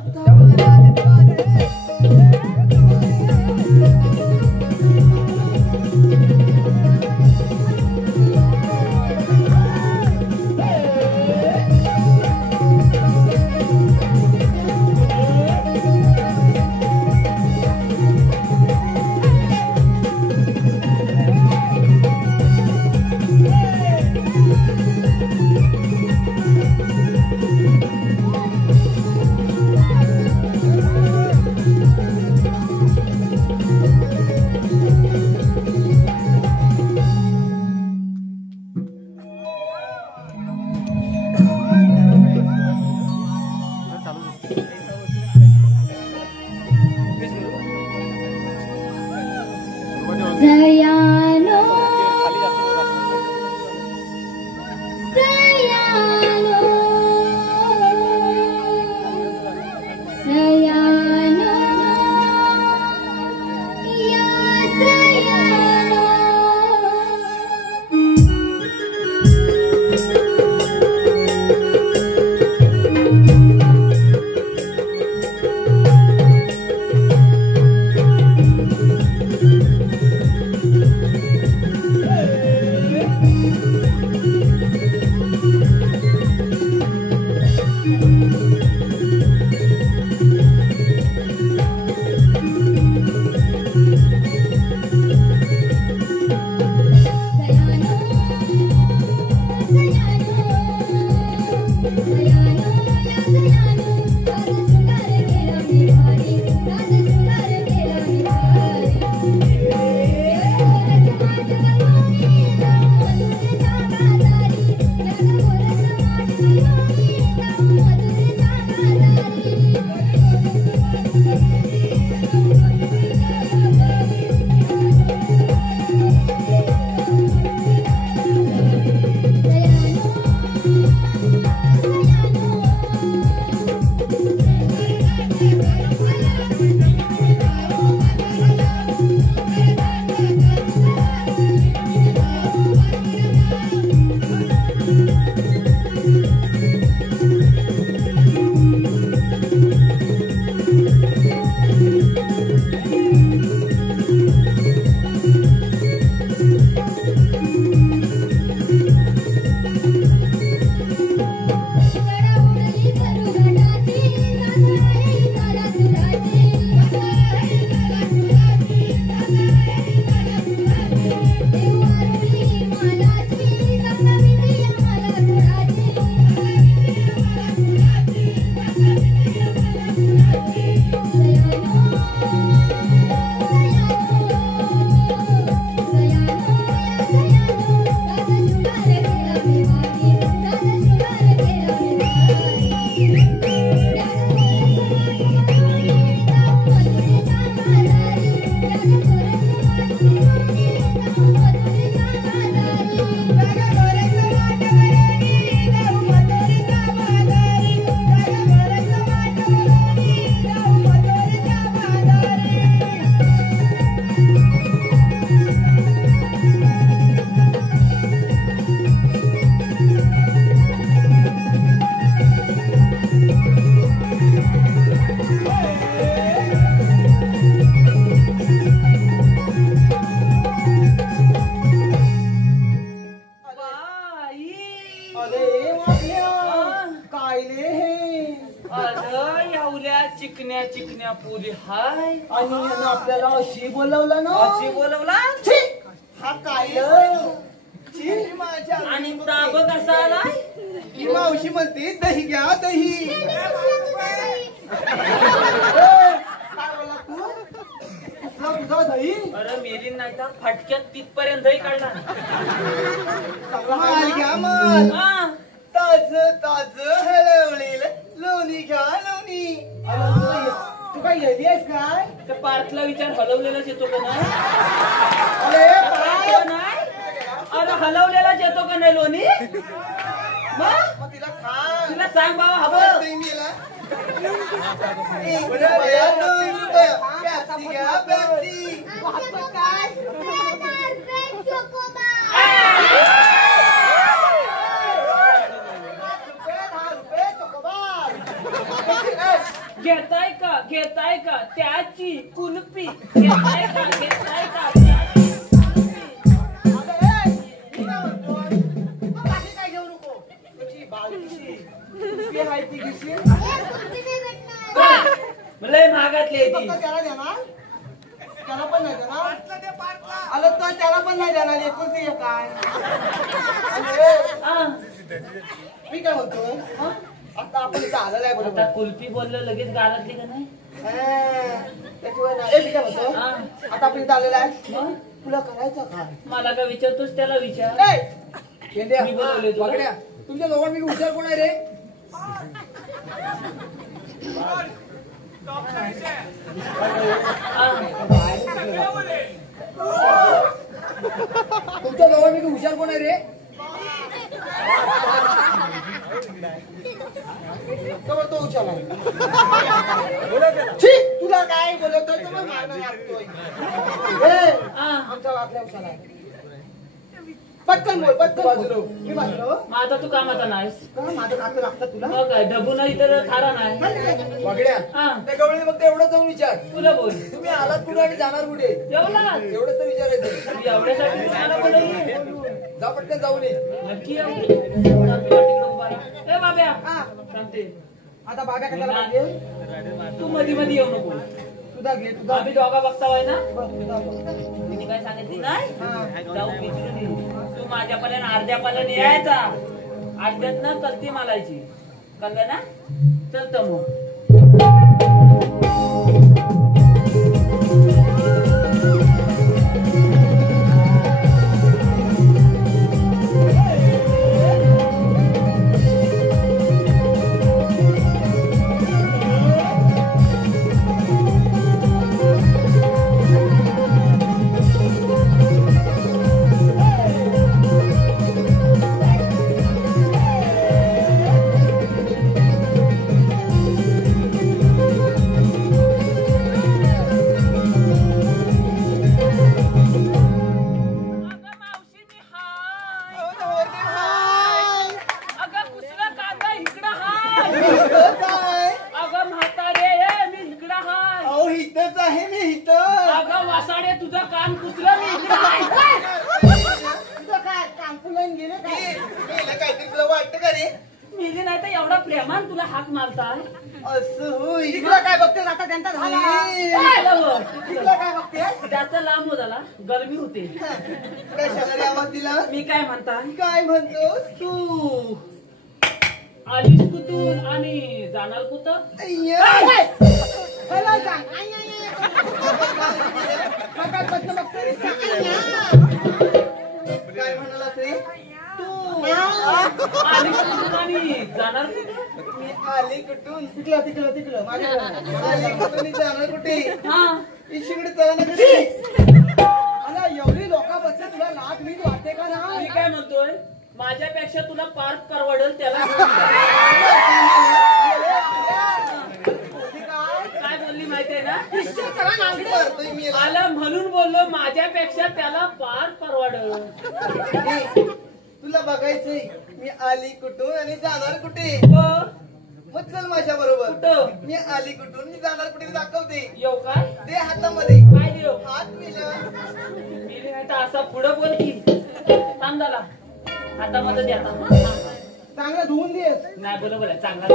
अरे वाटल्या काय ले हे अगं यावल्या चिकन्या चिकन्या पुरी हाय आणि यानं आपल्याला अशी बोलवलं ना अशी बोलवला छी! हा काय छी, माझ्या आणि ताब कसा आलाय ही मावशी म्हणते दही घ्या दही काय बोला तू कसला तुझा दही अरे मेली नाही तर फटक्यात तिथपर्यंत दही काढणार माल घ्या माल हा. ताज ताज हळवलेलं लोणी घ्या लोणी तू काय येली आहेस काय त्या पार्थला विचार हलवलेलाच येतो का नाही अरे पार्थ नाही अरे हलवलेलाच येतो का नाही लोणी मग तिला खा तुला सांग बाबा हवं दही मेला. 1 रुपया 2 रुपया पेप्सी घ्या पेप्सी घेताय का त्याची कुल्फी घेताय का त्याची लय महागातली ती त्याला देणार त्याला पण नाही देणार आलं तर त्याला पण नाही देणार एकुलती एक काय हा. मी काय म्हणतो हा? आता आपण चाललं आहे आता बरोबर कुल्फी बोललं लगेच गालातली का नाही त्याशिवाय नाही. मी काय म्हणतो हा. आता आपण चाललेलं आहे मग तुला करायचं काय मला का विचारतोस त्याला विचार केंद्या, मी बोलवले तुला. वाकड्या. तुमच्या दोघांपैकी हुशार कोण आहे रे हा. तुमच्या दोघांपैकी हुशार कोण आहे रे तो तो हुशार आहे छी, तुला काय बोलवतोय तो मग मारणं लागतोय हा. आमचा वाकड्या हुशार आहे पटकन बोल पटकन बाजूलो मी बाजूलो मग आता तू कामाचा नाहीस का माझं नातं लागतं तुला मग काय ढबू नाही तर थारा नाही वागड्या हा. त्या गवळी फक्त एवढं जाऊन विचार तुला बोल तुम्ही आलात कुठे आणि जाणार कुठे जेवला एवढंच तर विचारायचं तू एवढ्यासाठी तुम्हाला बोलवली जा पटकन जाऊन ये नक्की येऊ. तुला तिकडे उभा आहे. ए बाब्या हा. सांगते आता बाब्या कशाला पाहिजे तू मध्ये मध्ये येऊ नको तुझा घे तुझा आम्ही दोघा बघतावाय ना बघ, तुझा बघ. मी काय सांगितली नाही हा. जाऊ पिचून ये. तू माझ्या पाल्यानं अर्ध्या पाल्यानं यायचा अर्ध्यात ना कलती मालायची कळलं ना चल तर मग अगं मावशी मी हाय अगं कुसला कांदा इकडं हाय काय अगं म्हातारे ये मी इकडं हाय अहो हितच आहे मी हिथं अगं वासाडे तुझं कान कुसलं मी इकडं हाय तुझं काय काम फुलान गेलं काय गेलं काहीतरी तुला वाटतं का रे मिली नाही तर एवढा प्रेमान तुला हाक मारताय असं होय इकडं काय बघतेस आता त्यांचा झाला इकडं काय बघतेस जास्त लांब हो झाला गरमी होते कशाला रे आवाज दिला मी काय म्हणताय काय म्हणतोस तू आलीस कुठून आणि जाणार कुठं मला सांग सकाळपासून बघतोय काय म्हणालास रे तू आलीस कुठून आणि जाणार कुठं मी आले कुठून तिकडं माझ्या आले कुठून जाणार कुठे हा इशिकडे चला ना कधी अला एवढी लोक बसले तुला लाख मीठ वाटते का ना मी काय म्हणतोय माझ्यापेक्षा तुला पार्क परवडल त्याला काय बोलली माहितीये ना मारतोय मी याला. आला म्हणून बोललो माझ्यापेक्षा त्याला पार्क परवडल ए, तुला बघायचंय मी आली कुठून आणि जाणार कुठे हो, मग चल माझ्या बरोबर कुठं मी आली कुठून मी जाणार कुठे ते दाखवते येऊ काय ते हातामध्ये काय देऊ हात मिळा मी नाही तर असा पुढं बोल की थांब झाला आता मदत द्या आता. चांगला धुवून देस. नाही बरोबर आहे चांगला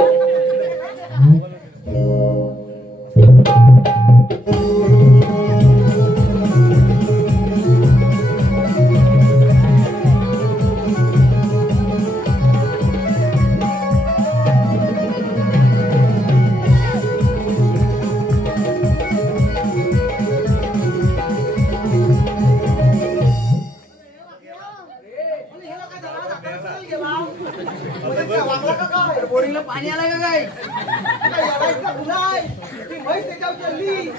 बोरिंगला पाणी आलं का काय? म्हैस त्याच्यावर चालली.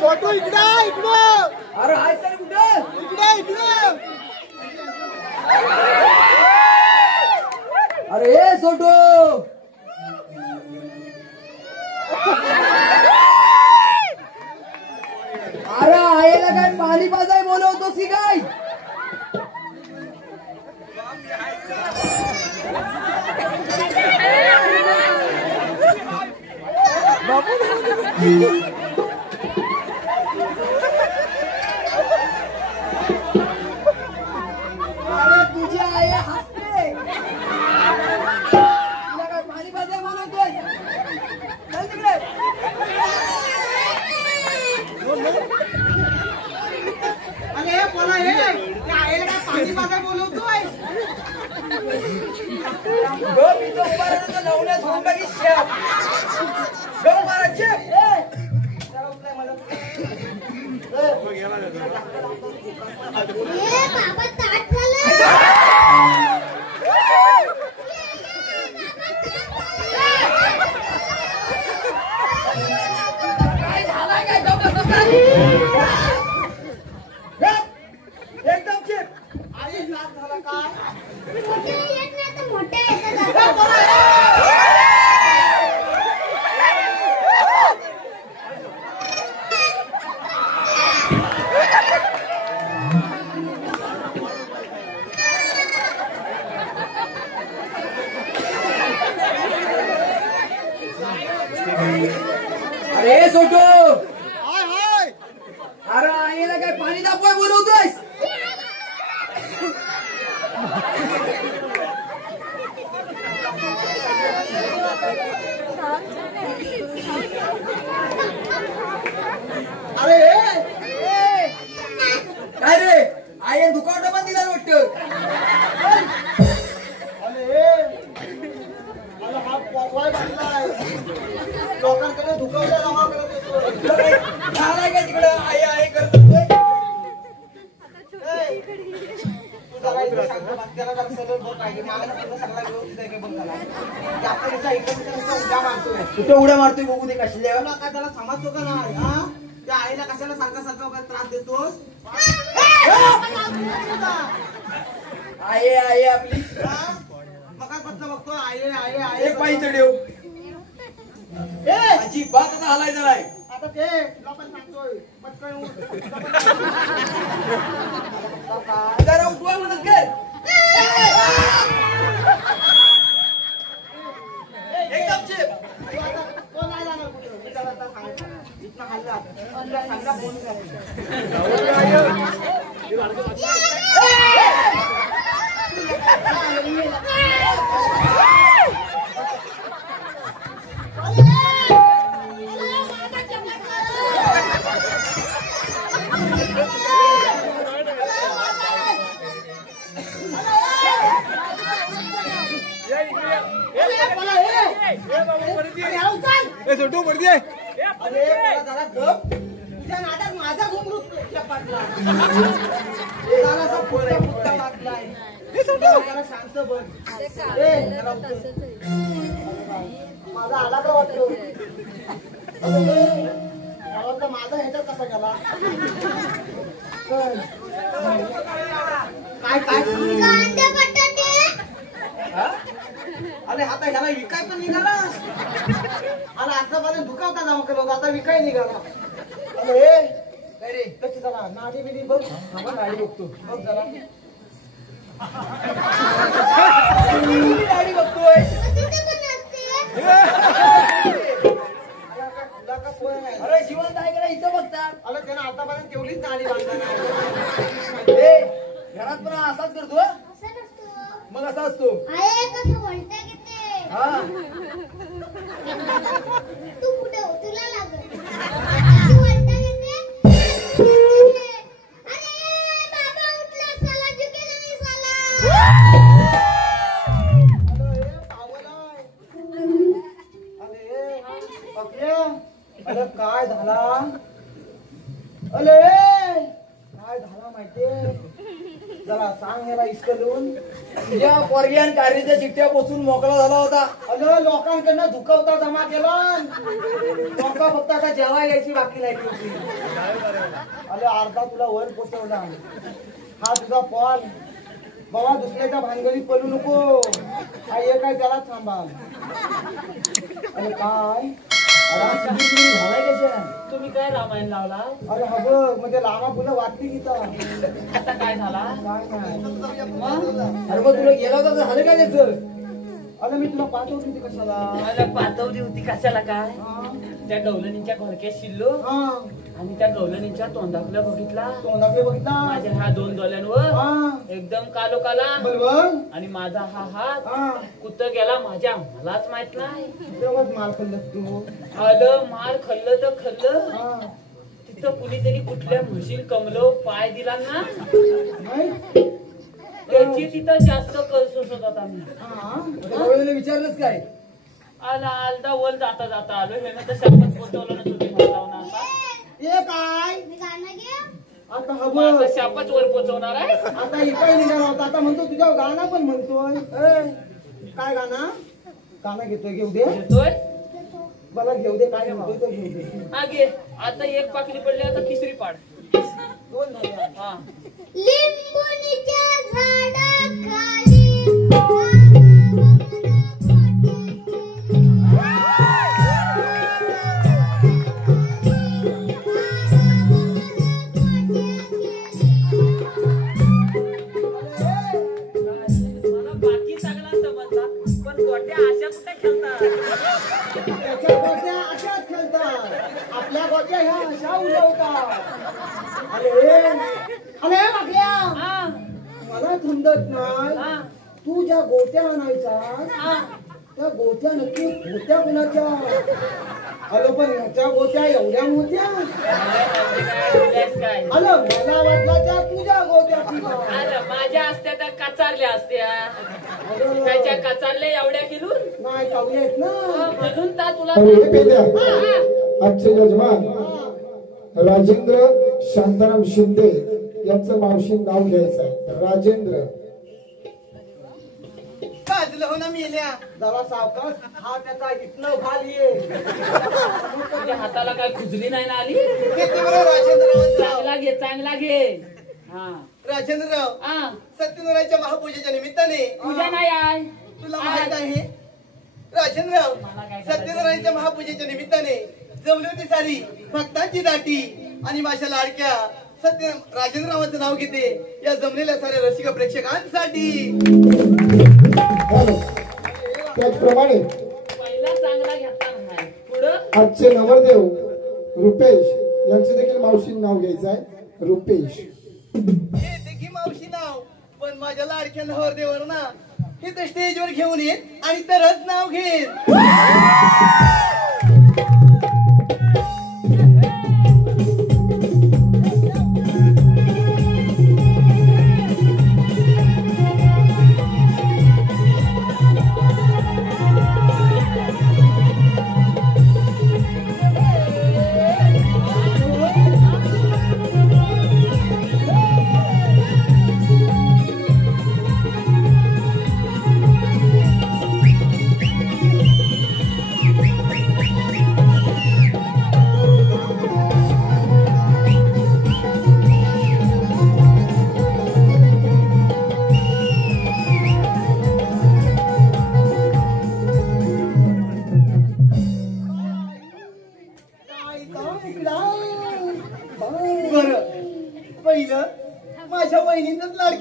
छोटू इकडं. अरे हाय सर कुठं? इकडं. अरे छोटू. अरे आईला काय पाणी पाजाय बोलवतोस की काय? तुझी आई हसते. तुला काय पाणी पाजाय बोलवतोय? चल तिकडे. अरे बोला हे आईला काय पाणी पाजाय बोलवतोय? गो मी तो उभा राहतो लावण्यास होऊन बाकी शेप. गो मारा शेप. बाबा ताट झालं. काय झालं काय जाऊ कसं एकदम चिप. आई लाग झाला काय? मोठे येत नाही तर मोठे येतात. अरे सोटो. अरे आईला काय पाणी दाखवाय बोलवतोय? अरे काय रे आई दुकान पण दिला वाटतं. लोकांकडे दुकावला जमा करत झाला का तिकडं आई आई करतोय. कुठे उड्या मारतोय बघू दे कशा काय त्याला समजतो का नाही? हा त्या आईला कशाला सारखा त्रास देतोस? आई आई आपली मका पत्ता बघतो. आई एक पाणी चढेव. अजिबात आता हलायचं नाही. आता ते लोकांना सांगतोय पटकन जरा उठवा मदत कर. एकदम चिप. तो नाही जाणार कुठं. मी त्याला आता सांगायचं इथनं हल्ला चांगला फोन छोटू पडते. अरे जरा गप. तुझ्या नादात माझा घुमरू पाटला. मुद्दा लागलाय. जरा शांत बन. जरा उतर. माझा आला का वाटतो? मला वाटतं माझा ह्याच्यात कसा गेला? काय काय कांदे बटाटे हा? अरे आता ह्याला विकाय पण निघाला. अरे आतापर्यंत दुखावता जमा केलं होतं, आता विकाय निघाला. अरे काय रे कशी जरा नाडी बिडी बघ. नाडी बघतो बघ जरा. नाडी बघतोय. अरे जिवंत आहे का इथं बघतात. अरे त्यानं आतापर्यंत तेवढीच नाडी बांधला नाही. घरात पण असाच करतो. असं नसतो. मग असा असतो. आहे कसं म्हणता किती हा तू कुठे हो? तुला लागल तू म्हणता किती अरे बाबा उठला साला झुकेला नाही साला. अरे काय झाला? अरे काय झाला माहितीये? जरा सांग याला इस्कलून. तुझ्या पोरग्यान कार्याच्या चिठ्ठ्या पोचून मोकळा झाला होता. अरे लोकांकडनं धुकवता जमा केला. लोक फक्त आता जेवाय यायची बाकी राहिली होती. अरे अर्धा तुला वर पोचवला. हा तुझा पॉल बाबा. दुसऱ्याच्या भानगडीत पडू नको. हा एक काय त्याला सांभाळ. अरे काय झालाय कशा? तुम्ही काय रामायण लावला? अरे हा बघ म्हणजे लावा फुलं वाटली की आता काय झाला? काय नाही. अरे मग तुला गेला होता तर झालं काय त्याचं? अरे मी तुला पाठवली होती कशाला? मला पाठवली होती कशाला? काय हा? त्या गवलणीच्या घोडक्यात शिल्लो हा. आणि त्या गवलणीच्या तोंडाकडे बघितला. तोंडाकडे बघितला. माझ्या ह्या दोन डोळ्यांवर हा. एकदम कालो काला. बरोबर. आणि माझा हा हात हा. कुठं गेला माझ्या मलाच माहित नाही. तेव्हाच माल खाल्लंस तू. आलं मार खाल्लं तर खाल्लं. हा. तिथं कुणीतरी कुठल्या म्हशीन कमलो पाय दिला ना नाही? त्याची तिथं जास्त कल सोसत होता मी. हा. गवळीने विचारलंच काय? आला आलदा वल जाता जाता आलो हे ना तर शापत पोचवलं ना तुम्ही म्हणताव ना आता. हे काय? मी गाणं घे. आता हा मग आता बघ. शापच वर पोचवणार आहे. आता इकडे निघाला होता. आता म्हणतो तुझ्या गाणं पण म्हणतोय. काय गाणं? गाणं घेतोय. घेऊ दे. येतोय मला घेऊ दे. काय म्हणतोय तो घेऊ दे. हा घे. आता एक पाकळी पडली आता तिसरी पाड. दोन झाले. हा लिंबुनीच्या झाडाखाली मला बाकी चांगला समजला पण गोट्या अशा कुठे खेळतात? त्याच्या गोट्या अशाच खेळतात. आपल्या गोट्या ह्या अशा उडवतात. अरे मागल्या हा मला समजत नाही. हा तू ज्या गोट्या आणायचा हा त्या गोट्या नक्की होत्या कुणाच्या? अरे पण ह्याच्या गोट्या एवढ्या मोठ्या? काय अरे मला वाटलं त्या तुझ्या गोट्याची का? अरे माझ्या असत्या तर कचारल्या असत्या. अरे, त्याच्या कचारल्या एवढ्या किलो नाही चावल्या आहेत ना. म्हणून तर तुला अरे हे पेद्या. हा. आजचे यजमान राजेंद्र शांताराम शिंदे यांचं मावशी नाव घ्यायचं आहे. राजेंद्र. काजलं हो ना मेल्या. जरा सावकाश. हा त्याचा इथनं भाल ये. तुझ्या हाताला काय खुजली नाही ना आली? किती बरं राजेंद्रराव. चांगला घे चांगला घे. हा राजेंद्रराव हा सत्यनारायणच्या महापूजेच्या निमित्ताने तुझ्या नाही आहे. तुला माहित आहे राजेंद्रराव सत्यनारायणच्या महापूजेच्या निमित्ताने जमली होती सारी भक्तांची दाटी आणि माझ्या लाडक्या सत्य राजेंद्ररावांचं नाव घेते या जमलेल्या साऱ्या रसिक प्रेक्षकांसाठी. त्याचप्रमाणे पहिला चांगला घेतला नाही पुढं आजचे नवरदेव रुपेश यांचे देखील मावशी नाव घ्यायचं आहे. रुपेश. हे देखी मावशी नाव पण माझ्या लाडक्या नवरदेवावर ना हे तर स्टेजवर घेऊन येत आणि तरच नाव घेत.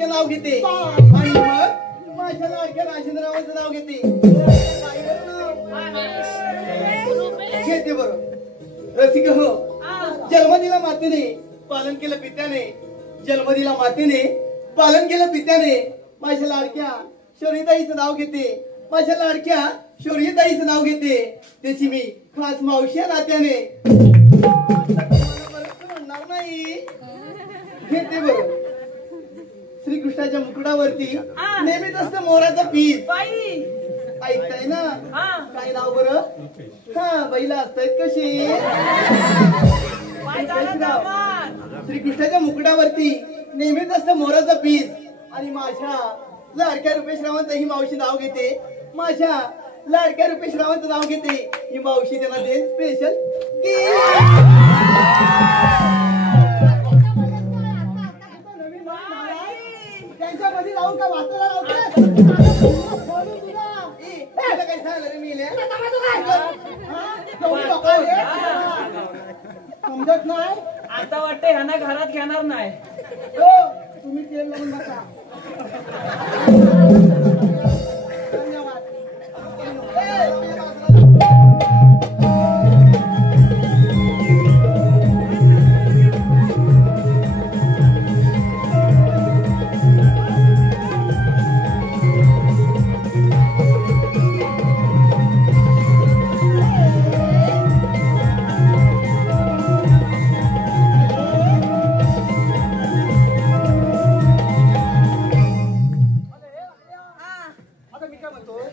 राजेंद्रावांचे नाव घेते आणि मग माझ्या लाडक्या राजेंद्रावांचं नाव घेते. घेते बरोबर. रसिक हो, जन्म दिला मातेने, पालन केलं पित्याने. जन्म दिला मातेने, पालन केलं पित्याने. माझ्या लाडक्या शौर्यताईचं नाव घेते. माझ्या लाडक्या शौर्यताईचं नाव घेते. त्याची मी खास मावशी या नात्याने म्हणणार नाही. घेते बरोबर. श्रीकृष्णाच्या मुकुटावरती नेहमीच असतं मोराचं पीस. ऐकताय ना? काय नाव बरं? हा, बैला असतायत कशी. श्रीकृष्णाच्या मुकुटावरती नेहमीच असतं मोराचं पीस. आणि माझ्या लाडक्या रुपेशरावांचं ही मावशी नाव घेते. माझ्या लाडक्या रुपेशरावांचं नाव घेते. ही मावशी त्यांना देईल स्पेशल. त्यांच्यामध्ये जाऊन का वाचायला लावते. काय झालं रे मी समजत नाही. आता वाटतं ह्यांना घरात घेणार नाही. तुम्ही तेल लावून बघा. धन्यवाद.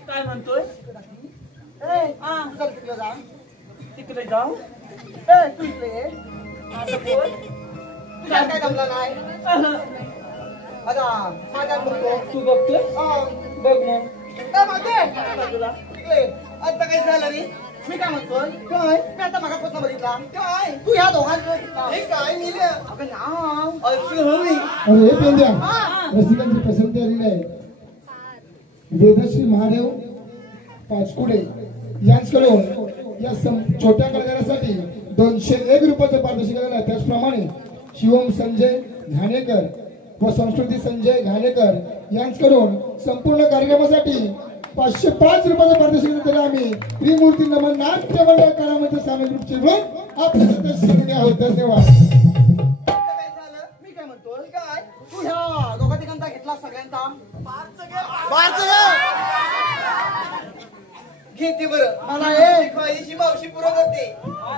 काय म्हणतोय? तिकडे जाऊ. तू इकडे ये. तुला काय जमलं नाही. आता माझ्या बघतो. तू बघतोय? बघ मग. तिकडे आता काय झालं रे. मी काय म्हणतोय. काय मी आता मागापासून बघितला. काय तू ह्या दोघांचं काय मिळलं. अगं नाव असं होई. अरे पेंद्या, रसिकांची पसंती आलेली आहे. वेदश्री महादेव पाचकुडे यांच्याकडून या छोट्या कलाकारासाठी 201 रुपयाचं पारितोषिक आलेलं आहे. त्याचप्रमाणे शिवम संजय घाणेकर व संस्कृती संजय घाणेकर यांच्याकडून संपूर्ण कार्यक्रमासाठी 505 रुपयाचं पारितोषिक दिलेलं आम्ही त्रिमूर्ती नमन नाट्य मंडळ कलामंच सामी ग्रुपचे मिळून आपल्या शिकणे आहोत. धन्यवाद. मी काय म्हणतोय. काय तू ह्या दोघा तिघांचा घेतला सगळ्यांचा. घेते बरं. मला एक मावशी पुरं करते.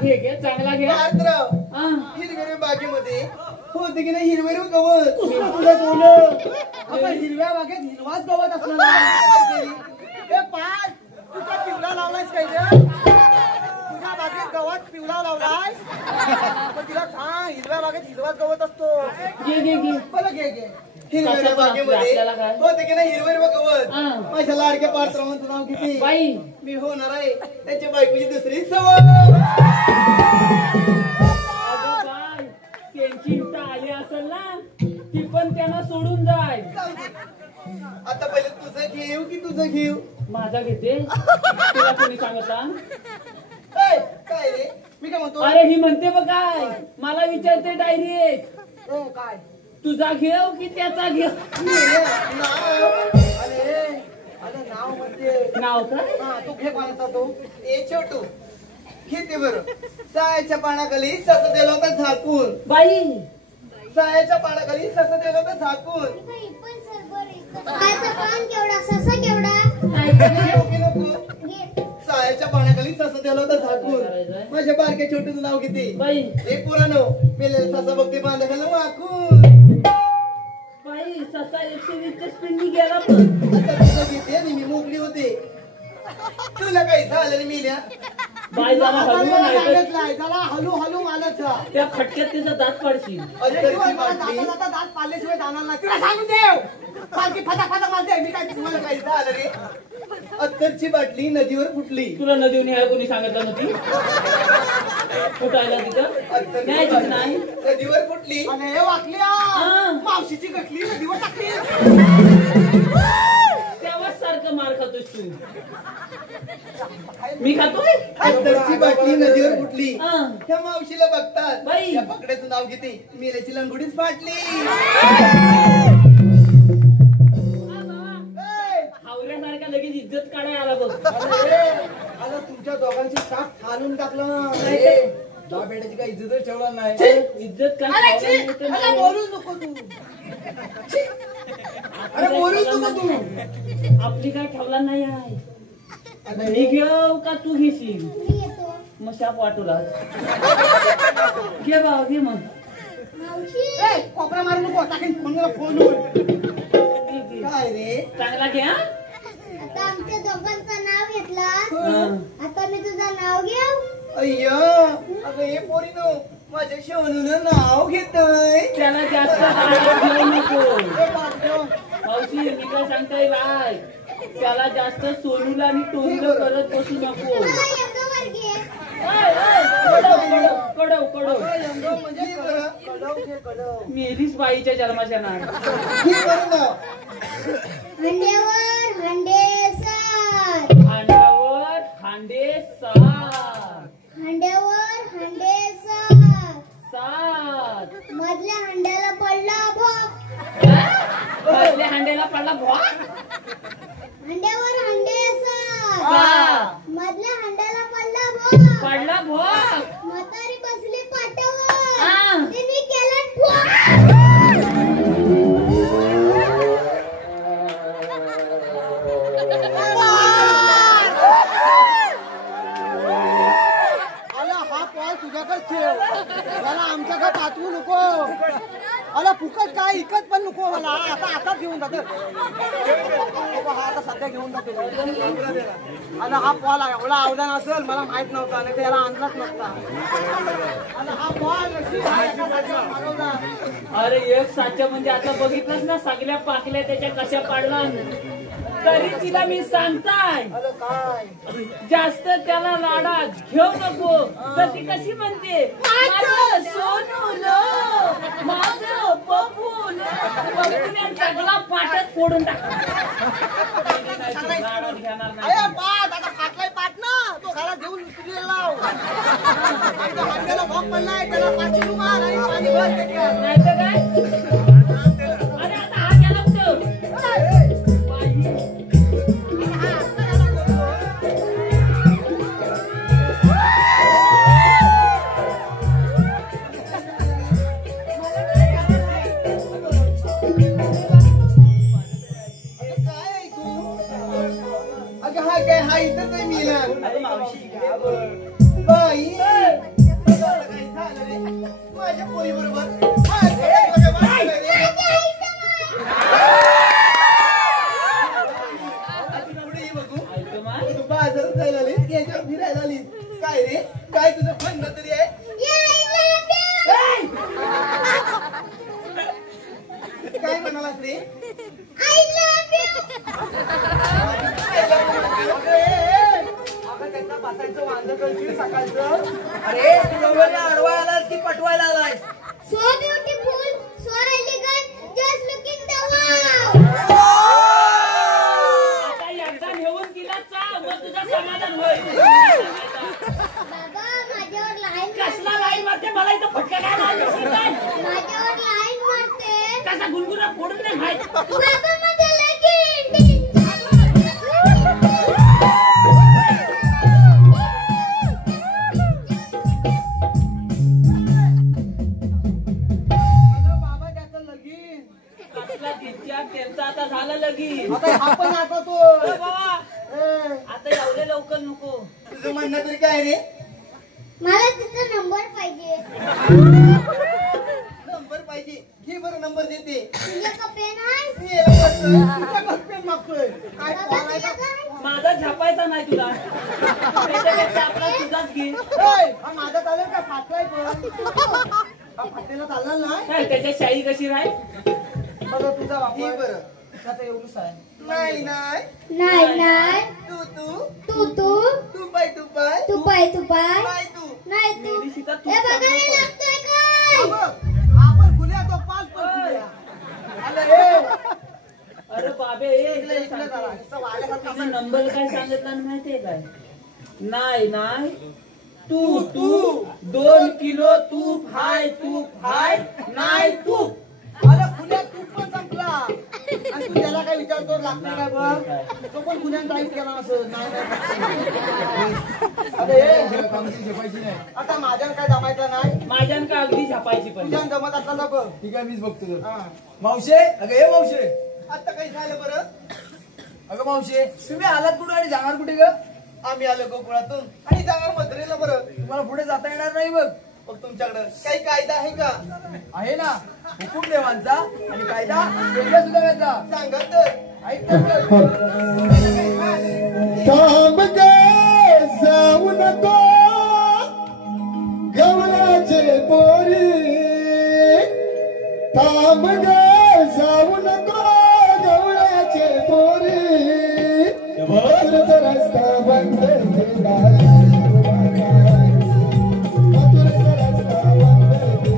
घे चांगला घे. हिरव्या बागेमध्ये होते की नाही हिरवे गवत. तुला बोल हिरव्या बागेत हिरवाच गवत असणार. तुझा पिवळा लावलायस काय रे. तुझ्या बागेत गवत पिवळा लावलाय. पण तिला सांग हिरव्या बागेत हिरवाच गवत असतो. घे मला घे. हिरव्या बागेमध्ये होते की नाही हिरवे गवत. माझ्या लाडक्या पार्श्वांचं नाव किती. बाई मी होणार आहे त्याच्या बायकोची दुसरी सवय. त्यांची इथं आली असेल ना ती पण त्यांना सोडून जाय. आता पहिले तुझं घेऊ की तुझं घेऊ. माझा घेते. तुला कोणी सांगता. काय रे मी काय म्हणतो. अरे ही म्हणते बघ काय मला विचारते डायरेक्ट. काय तुझा घेऊ की त्याचा घेऊ. अरे नाव म्हणते. नाव का. तू घे कोणाचा तो. ए छोटू घेते बरं. सायाच्या पानाखाली सस दिलं होतं झाकून. बाई सायाच्या पानाखाली सस दिलं होतं झाकून. पान केवढा ससा केवढा. सायाच्या पानाखाली सस दिलं होतं झाकून. माझ्या बारक्या छोटूचं नाव किती. बाई एक पुरानो मेलेला ससा बघते बांधायला वाकून. बाई ससा 120च्या स्पीडनी गेला. पण आता तुझं घेते आणि मी मोकळी होते. तुला काही झालं रे मिल्या. बाई जरा हलू नाही जरा हलू मालाचा. त्या खटक्यात तिचा दात पाडशील. दात पाडल्याशिवाय जाणार नाही. तुला सांगून देव सारखी फटाफट मारते. मी काय तुम्हाला काही झालं रे. अत्तरची बाटली नदीवर फुटली. तुला नदीवर न्याय कोणी सांगितलं नव्हती. फुटायला तिथं न्यायचीच नाही. नदीवर फुटली आणि वाकली मावशीची गटली नदीवर टाकली. तेव्हाच सारखं मार खातोस तू. मी खातोय. अत्तरची बाटली नदीवर फुटली. हा. त्या मावशीला बघतात बाई. त्या पकड्याचं नाव घेते. मेल्याची लंगुडीच फाटली. इज्जत काढाय आला बघ. आता तुमच्या दोघांची ताप फालून टाकलं नाही ते. दहा बेड्याची काही इज्जतच ठेवला नाही. इज्जत काय अरे खायला छी, मिळतं अरे नाही. बोलूच नको तू. छी. अरे बोलूच नको तू. आपली काय ठेवला नाही आहे. अरे मी घेऊ का तू घेशील? मी येतो. मग शाप वाटूला घे बा घे मग. मावशी ए, कोपरा मारू नको टाकेन फोनला फोनवर. घे, घे. काय रे चांगला घे हा. आता आमच्या दोघांचं नाव घेतला. हं. आता मी तुझं नाव घेऊ. अय्या अगं हे पोरीनो माझ्या शवनून नाव घेतोय. त्याला जास्त लाडात घेऊ नको. ए, बापरे. मावशी मी काय सांगताय बाय, त्याला जास्त सोनूला आणि टोनलं करत बसू नको. मला अंगावर घे. कडव कडव रंग म्हणजे बरं. कडव घे, कडव. मेलीच बाईच्या जन्माच्या नार. घे बरं नाव. हंड्यावर हंडेसर. अंड्यावर हांडे सात हंड्यावर हंडेसर. सात. मधल्या हंड्याला पडला भोग. पहिल्या हांड्याला पडला भोग. हंड्यावर हंडेसर. सात. मधल्या हंड्याला पडला भोग. पडला भोग. म्हातारी बसली पाटावर. हा. तिने केलं ठोक. अला हा पॉल तुझ्याकडे ठेव. मला आमच्याकडे पाठवू नको. अला फुकट काय इकत पण नको मला. आता घेऊन जाते. हा आता सध्या घेऊन जाते. अला हा पॉल एवढा अवदान असेल मला माहित नव्हता. नाही तर याला आणलाच नव्हता. अला हा पॉल अरे एक साच्या म्हणजे आता बघितलंच ना सगळ्या पाकल्या त्याच्या कशा पाडला. तरी तिला मी सांगताय काय जास्त त्याला लाडात घेऊ नको. तर ती कशी म्हणते माझं सोनूलो, माझं बबूलो. बबूने सगळा पाठच फोडून टाकला. लाडात घेणार अरे नाही. पाठ आता फाटलाय पाठ ना. तो घरात घेऊन विक्रीला लाव. इथं वांग्याला भोग पडलाय त्याला 500 मार आणि पाणी भर त्याच्यात. नाही तर काय. अरे आता हा गेला कुठं? बाई. काय आहे तू? अगं हा काय हा इथं नाही मिळाला. अरे मावशी घ्या बघ. बाई आता काय झालं रे? माझ्या पोरी बरोबर माझ्या बाजूला रे. आता पुढे ये बघू. ऐकतो माय. तू बाजारात जायला आलीस की याच्यावर फिरायला आलीस? काय रे काय तुझं म्हणणं तरी आहे? काय म्हणालास रे? अगं त्याचा बसायचं वांदं करशील सकाळचं. अरे तू जवळ अडवायला आलास की पटवायला आलास? So beautiful, so elegant, just looking the wow. आता एकदा नेऊन तिला चाव मग तुझं समाधान होईल. बाबा माझ्यावर लाईन कसला लाईन मारते मला इथं फटका काय मारते काय? माझ्यावर लाईन मारते. कसा गुणगुणा फोडून नाही माहित. बाबा माझं लगीन. अगं बाबा त्याचं लगीन. कसला दिसच्या त्यांचं आता झालं लगीन. आता हा पण आठवतो. अरे बाबा ए, आता एवढे लवकर नको. तुझं म्हणणं तरी काय रे? मला तिचा नंबर पाहिजे. नंबर पाहिजे. घे बरं नंबर देते. तुझ्याकडे पेन आहे? मी याला वाटतोय तुझ्याकडे पेन मागतोय. काय बाबा बोलायला? तुझ्याकडे? माझा छापायचा नाही तुला. त्याच्यापेक्षा आपला तुझाच घे. ओय, हा माझा चालेल का? फाटलाय पण. हा फाटलेला चालणार नाही. काय त्याच्या शाई कशी राहील? बघा तुझा वापर बरं. आता एवढंच आहे. नाही नाही. नाही नाही. तू तू तू तू तू पाय तू पाय तू पाय तू पाय. पाय तू. नाही तू. मेली सीता तू हे बघायला लागतोय काय? बघ, आपण खुल्या तो पाच पण खुल्या. आलं रे. अरे बाबे इकडे इकडे जरा. नुसतं वाल्यासारखं तुझा आपण- नंबर काय सांगितला ना माहितीये काय? नाही नाही तू तू 2 किलो तूप हाय नाही तूप. अरे खुल्या तूप पण संपला. आणि तू त्याला काय विचारतो लागते काय बघ तो पण गुन्ह्यात टाईप केला असं नाही अरे आता माझ्यानं काय जमायचं नाही माझ्यान का अगदी छापायची पण तुझ्या जमत असला बघ ठीक आहे मीच बघतो हा. मावशे अगं हे मावशे आता काही झालं बरं अगं मावशे तुम्ही आलात कुठे आणि जाणार कुठे ग आम्ही आलो गोकुळातून आणि जाणार मथुरेला बरं तुम्हाला पुढे जाता येणार नाही बघ मग तुमच्याकडं काही कायदा आहे का आहे ना हुकूम देवांचा आणि कायदा वेगळ्या सुधारायचा सांगत तर ऐक तर थांब गे जाऊ नको गवळ्याचे पोरी थांब गे जाऊ नको गवळ्याचे पोरी मथुरेचा रस्ता बंद केला मथुरेचा रस्ता बंद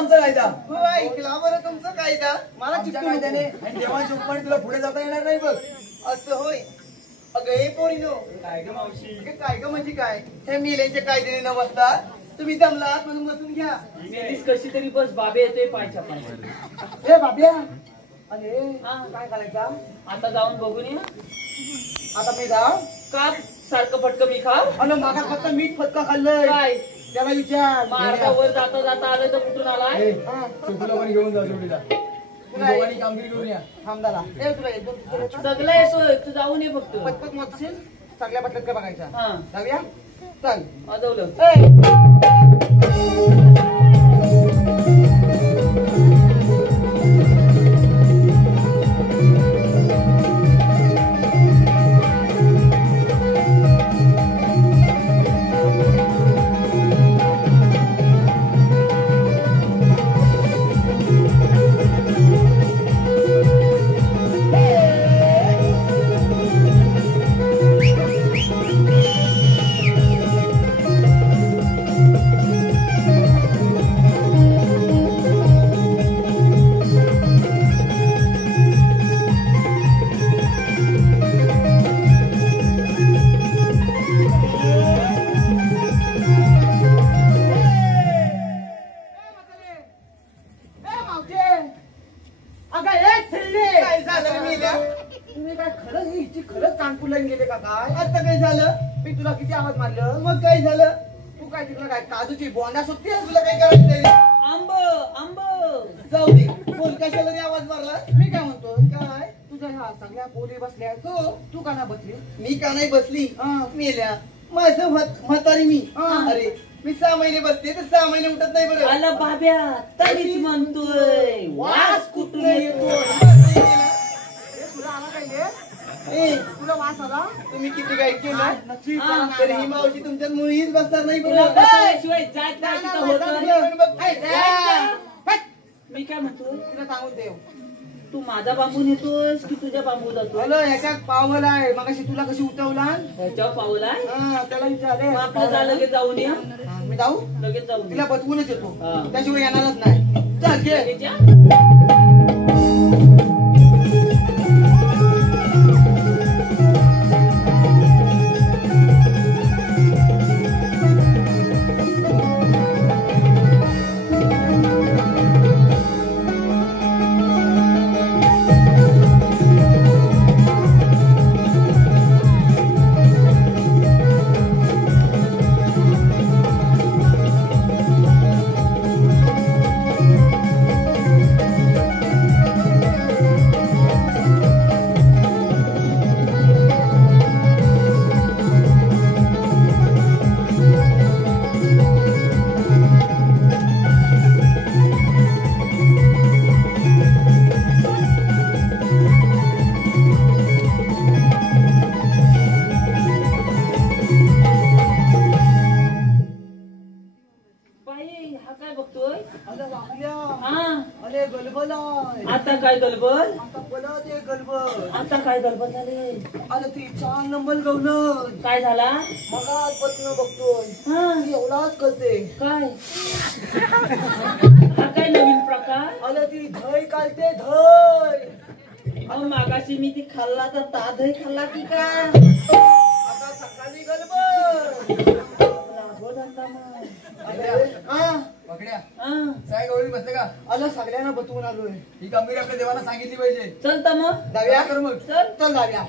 आमचा कायदा हो ऐकला बरं तुमचं कायदा मला आमच्या चिपटू कायद्याने नको. आणि देवांच्या उपमाने तुला पुढे जाता येणार नाही बघ. असं होय अगं हे पोरीनो काय ग मावशी हे काय ग म्हणजे काय हे मिलेंच्या कायद्याने न बसता तुम्ही दमलात म्हणून बसून घ्या. मेलीस कशी तरी बस बाबे येतोय पायच्या पाय. हे बाब्या अरे हा. काय करायचा आता जाऊन बघून ये. आता मी जाऊ का सारखं फटकं मी खा अन मागा फक्त मीठ फटका खाल्लंय काय त्याला विचार मार्गा वर जाता जाता आलं तर कुठून आलाय. हा. तुला पण घेऊन जा जोडीला. दोघांनी कामगिरी करून या. थांबदाला ए तुला एक दोन तुला येतं? सगळं येतोय तू जाऊन ये फक्त. पटपट मोजशील सगळ्या पटकन का बघायचा हा जाऊया चल वाजवलं. काय झालं रे मेल्या? तुम्ही काय खरंच हिची खरंच कानपूर लाईन गेले का काय आता काय झालं मी तुला किती आवाज मारलं मग काय झालं तू काय तिकडं काय काजूची बोंडा सुटते तुला काय करायचंय आंब आंब जाऊ दे बोल कशाला रे आवाज मारला मी काय म्हणतो काय तुझ्या ह्या सगळ्या पोरी बसल्या हो तू का ना बसली मी का नाही बसली मेल्या माझं म्हातारी मी अरे मी 6 महिने बसते तर 6 महिने उठत नाही बरं आला बाब्या तरीच म्हणतोय वास कुठून येतो. तुला आला काय ए तुला वास आला तुम्ही किती काय केलं तर ही मावशी तुमच्या मुळीच बसणार नाही तुला बरं बसल्याशिवाय जात नाही तिथं होतं. मी काय म्हणतोय तुला सांगून देव तू माझा बांबू नेतोस की तुझ्या बांबू जातो. हॅलो ह्याच्यात पावल आहे मग तुला कशी उठवला ह्याच्यावर पावलाय त्याला विचार मग आपलं जा लगेच जाऊन ये. मी जाऊ लगेच जाऊन ये. तिला बसवूनच येतो हा. त्याशिवाय येणारच नाही चल घे लगेच या. बाई हा काय बघतोय. अरे वाकल्या हा अरे गलबल आहे आता काय गलबल. आता पळत ये गलबल आता काय गलबल झाले. अरे ती 4 नंबर गवलं काय झाला. मगाच पत्न बघतोय हा ती एवढाच करते काय हा काय नवीन प्रकार. अरे ती धय काढते धय अहो मागाशी मी ती खाल्ला तर तादही खाल्ला की काय. आता सकाळी गलबल लागो धंदा मग. पकड्या हा साय गवळी बसले का आला सगळ्यांना बतवून आलोय ही कामगिरी आपल्या देवाला सांगितली पाहिजे. चल तर मग जाऊया कर मग. चल. चल जाऊया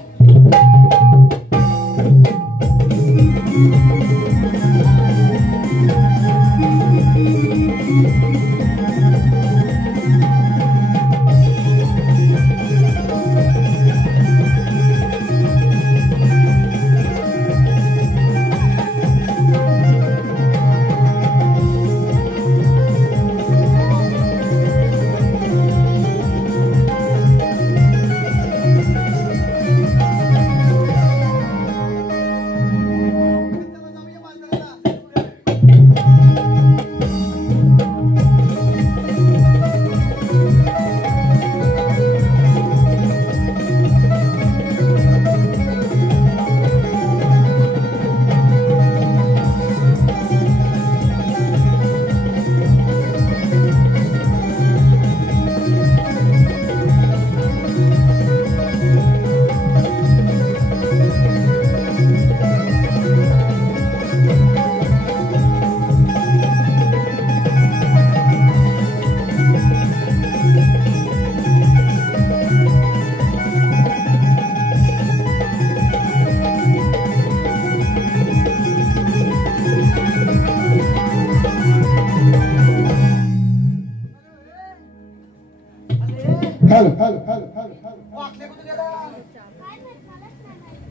वाकले कुठे गेला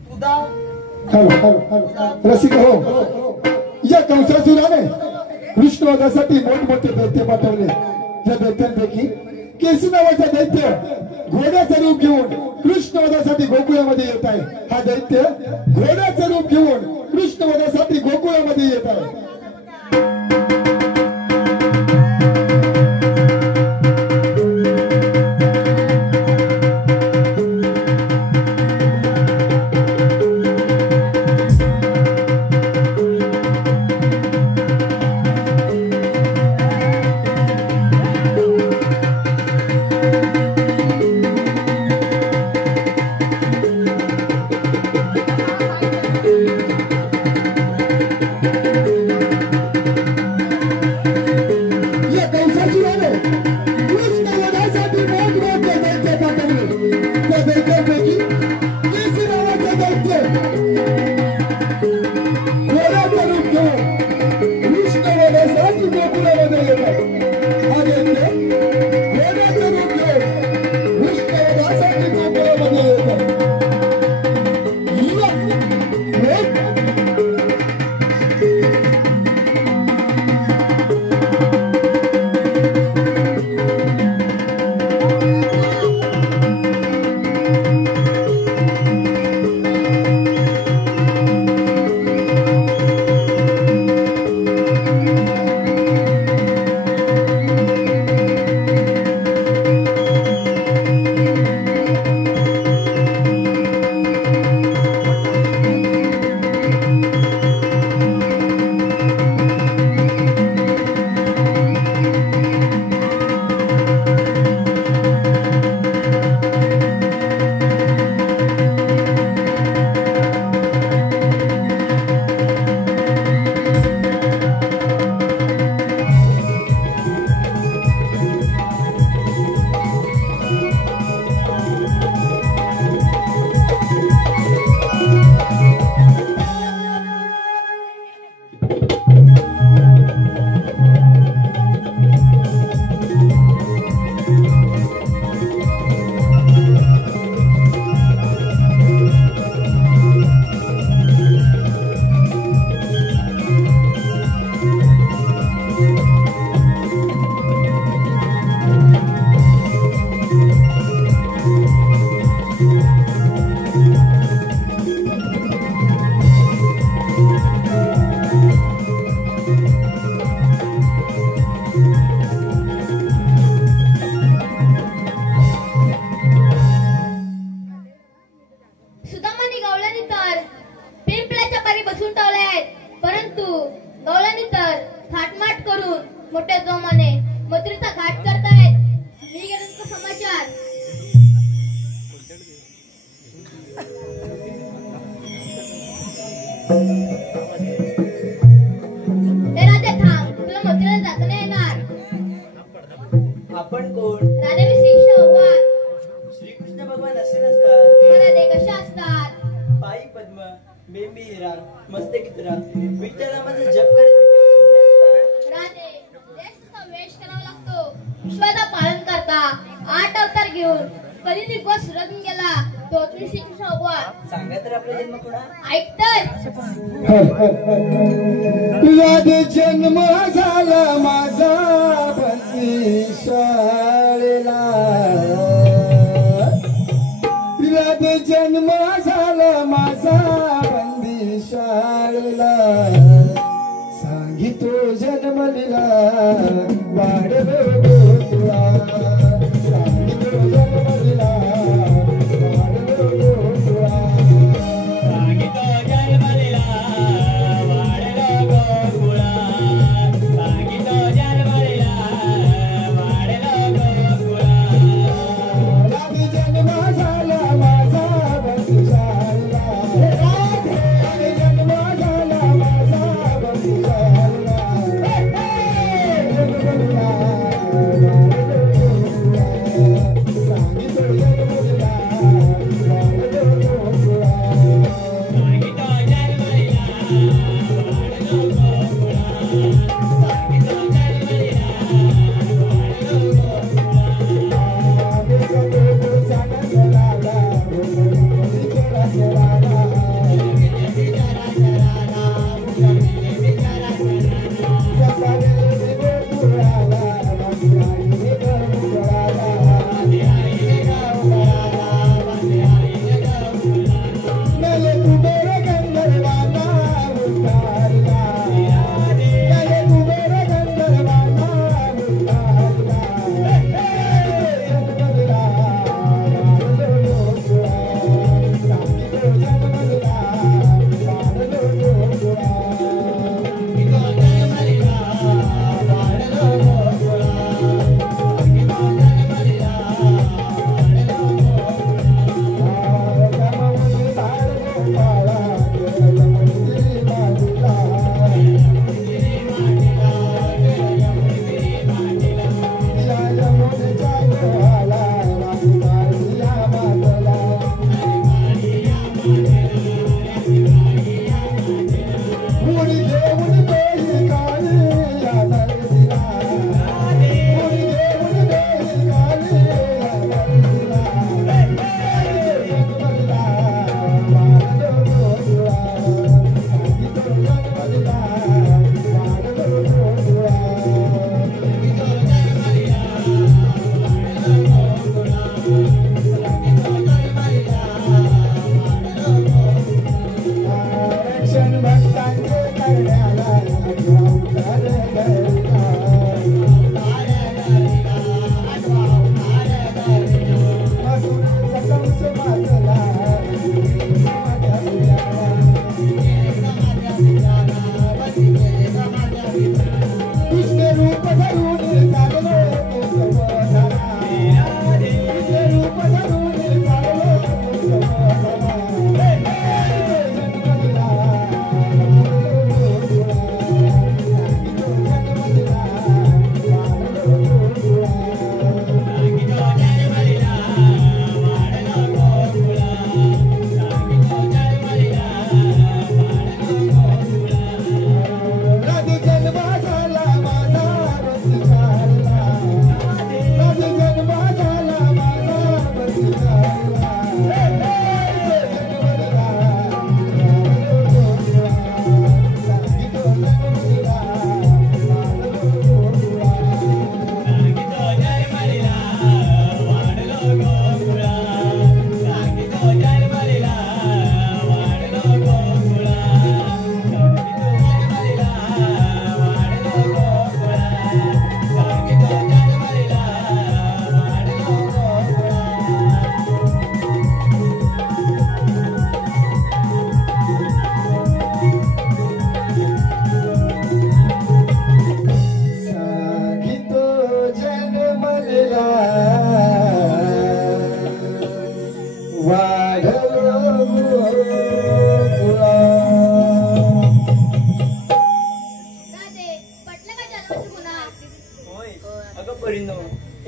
तुझा रसिक हो, या कंसासुराने कृष्णवधासाठी मोठमोठे दैत्य पाठवले. या दैत्यांपैकी केसी नावाचा दैत्य घोड्याचं रूप घेऊन कृष्णवधासाठी गोकुळामध्ये येत आहे. हा दैत्य घोड्याचं रूप घेऊन कृष्णवधासाठी गोकुळामध्ये येत आहे. मोठ्या जोमाने मथुरेचा घाट करतायत. मी गेलो समाचार. ते राजा थांब, तुला मथुरेला जाता नाही येणार. आपण कोण? राजा मी श्रीकृष्ण भगवान. श्रीकृष्ण भगवान असे नसतात. राधे कशा असतात? पायी पद्म, बेंबी हिरा, मस्तकी तुरा, विठ्ठलामाचं जप करत राधे देशाचा वेश करावा लागतो. विश्वाचा पालन करता 8 अवतार घेऊन कधी दिवस रंग गेला तो तुम्ही श्रीकृष्ण भगवान. सांगा तर आपला जन्म कोणा? ऐकतोय? राधे जन्म झाला माझा बंदी शाळेला. राधे जन्म झाला माझा बंदी शाळेला. सांगितो जन्मलीला वाढलो गोकुळा. सांगितो जन्मलीला वाढलो गोकुळा. सांगितो जन्मलीला वाढलो गोकुळा. सांगितो जन्मलीला वाढलो गोकुळा. राधे जन्म झाला माझा बंदी शाळेला. राधे जन्म झाला माझा बंदी शाळेला.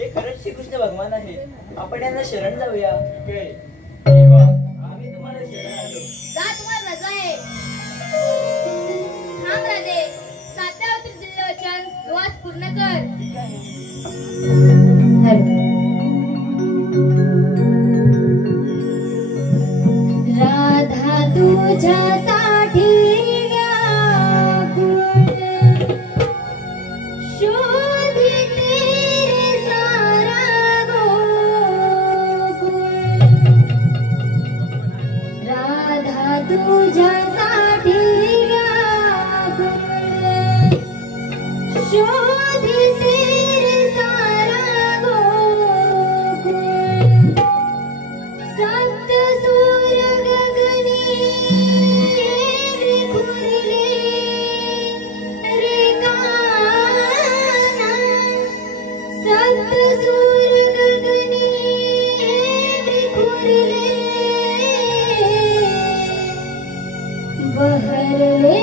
हे खरंच श्रीकृष्ण भगवान आहे. आपण यांना शरण जाऊया. इकडे देवा, आम्ही तुम्हाला शरण आलो. जा, तुम्हाला रजा आहे. थांब राजे, 7व्या अवतारात दिलेले वचन वाच पूर्ण कर. राधा तुझ्यासाठी व्याकुळ शोधिते रे सारा गोकुळ. राधा तुझ्यासाठी व्याकुळ शोधिते रे सारा गोकुळ. सप्त सूर्य गगनी विखुरले रे काना. सप्त सूर्य गगनी विखुरले बहरले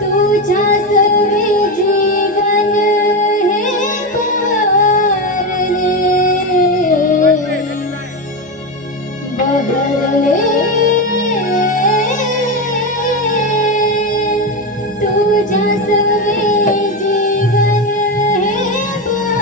तुझ्या सवे जीवन हे बहरले बहरले तुझ्या सवे जीवन हे बहरले.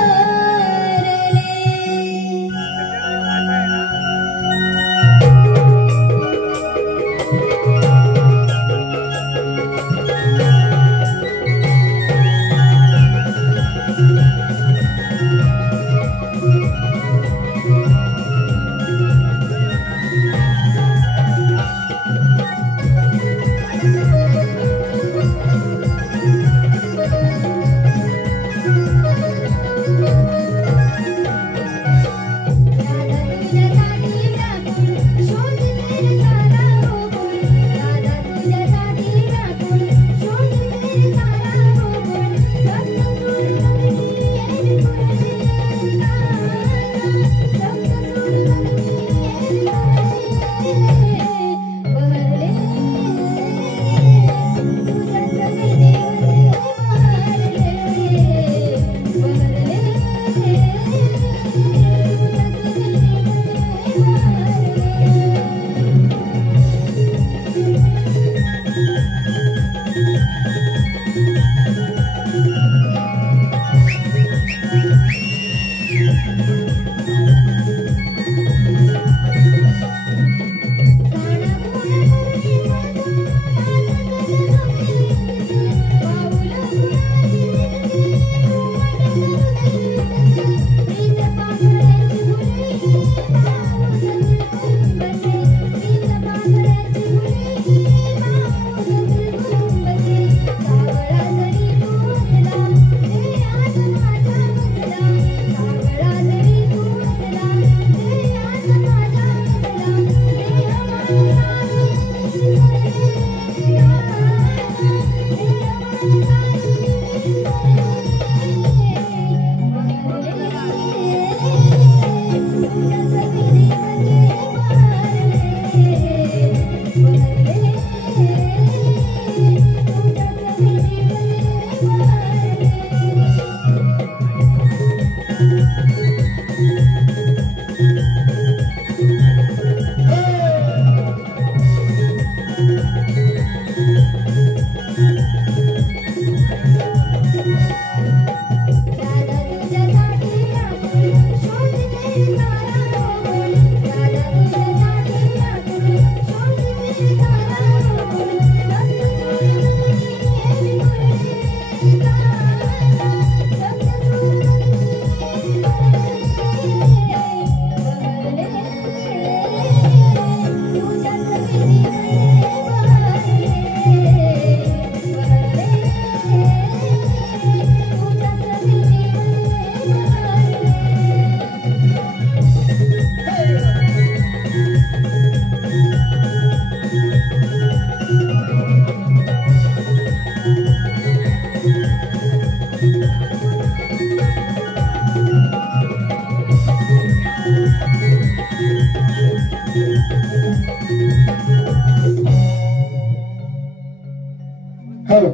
हॅलो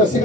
रसिक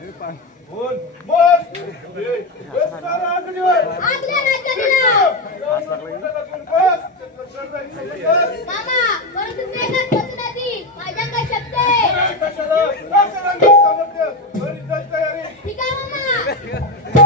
बोल बोल बस सारा आगडीवर आगल्या राजकारणीला मामा परंतु ते ना कोणाची माझ्या काय शब्द आहे ठीक आहे मामा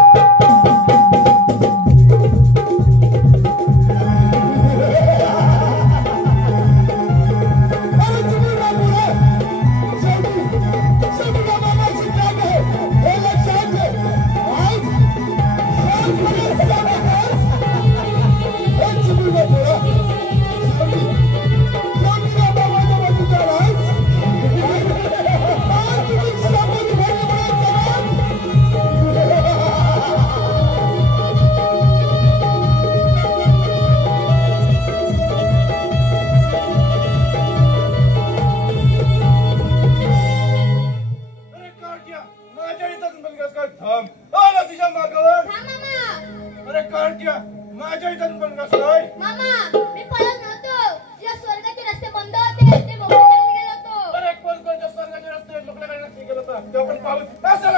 माझ्या इथं पण कसं काय मामा मी पळत नव्हतो या स्वर्गाचे रस्ते बंद होते ते मोकळे गेलो होतो अरे कोणत्या स्वर्गाचे रस्ते मोकळे करण्यात गेलो होता ते आपण पाहू असं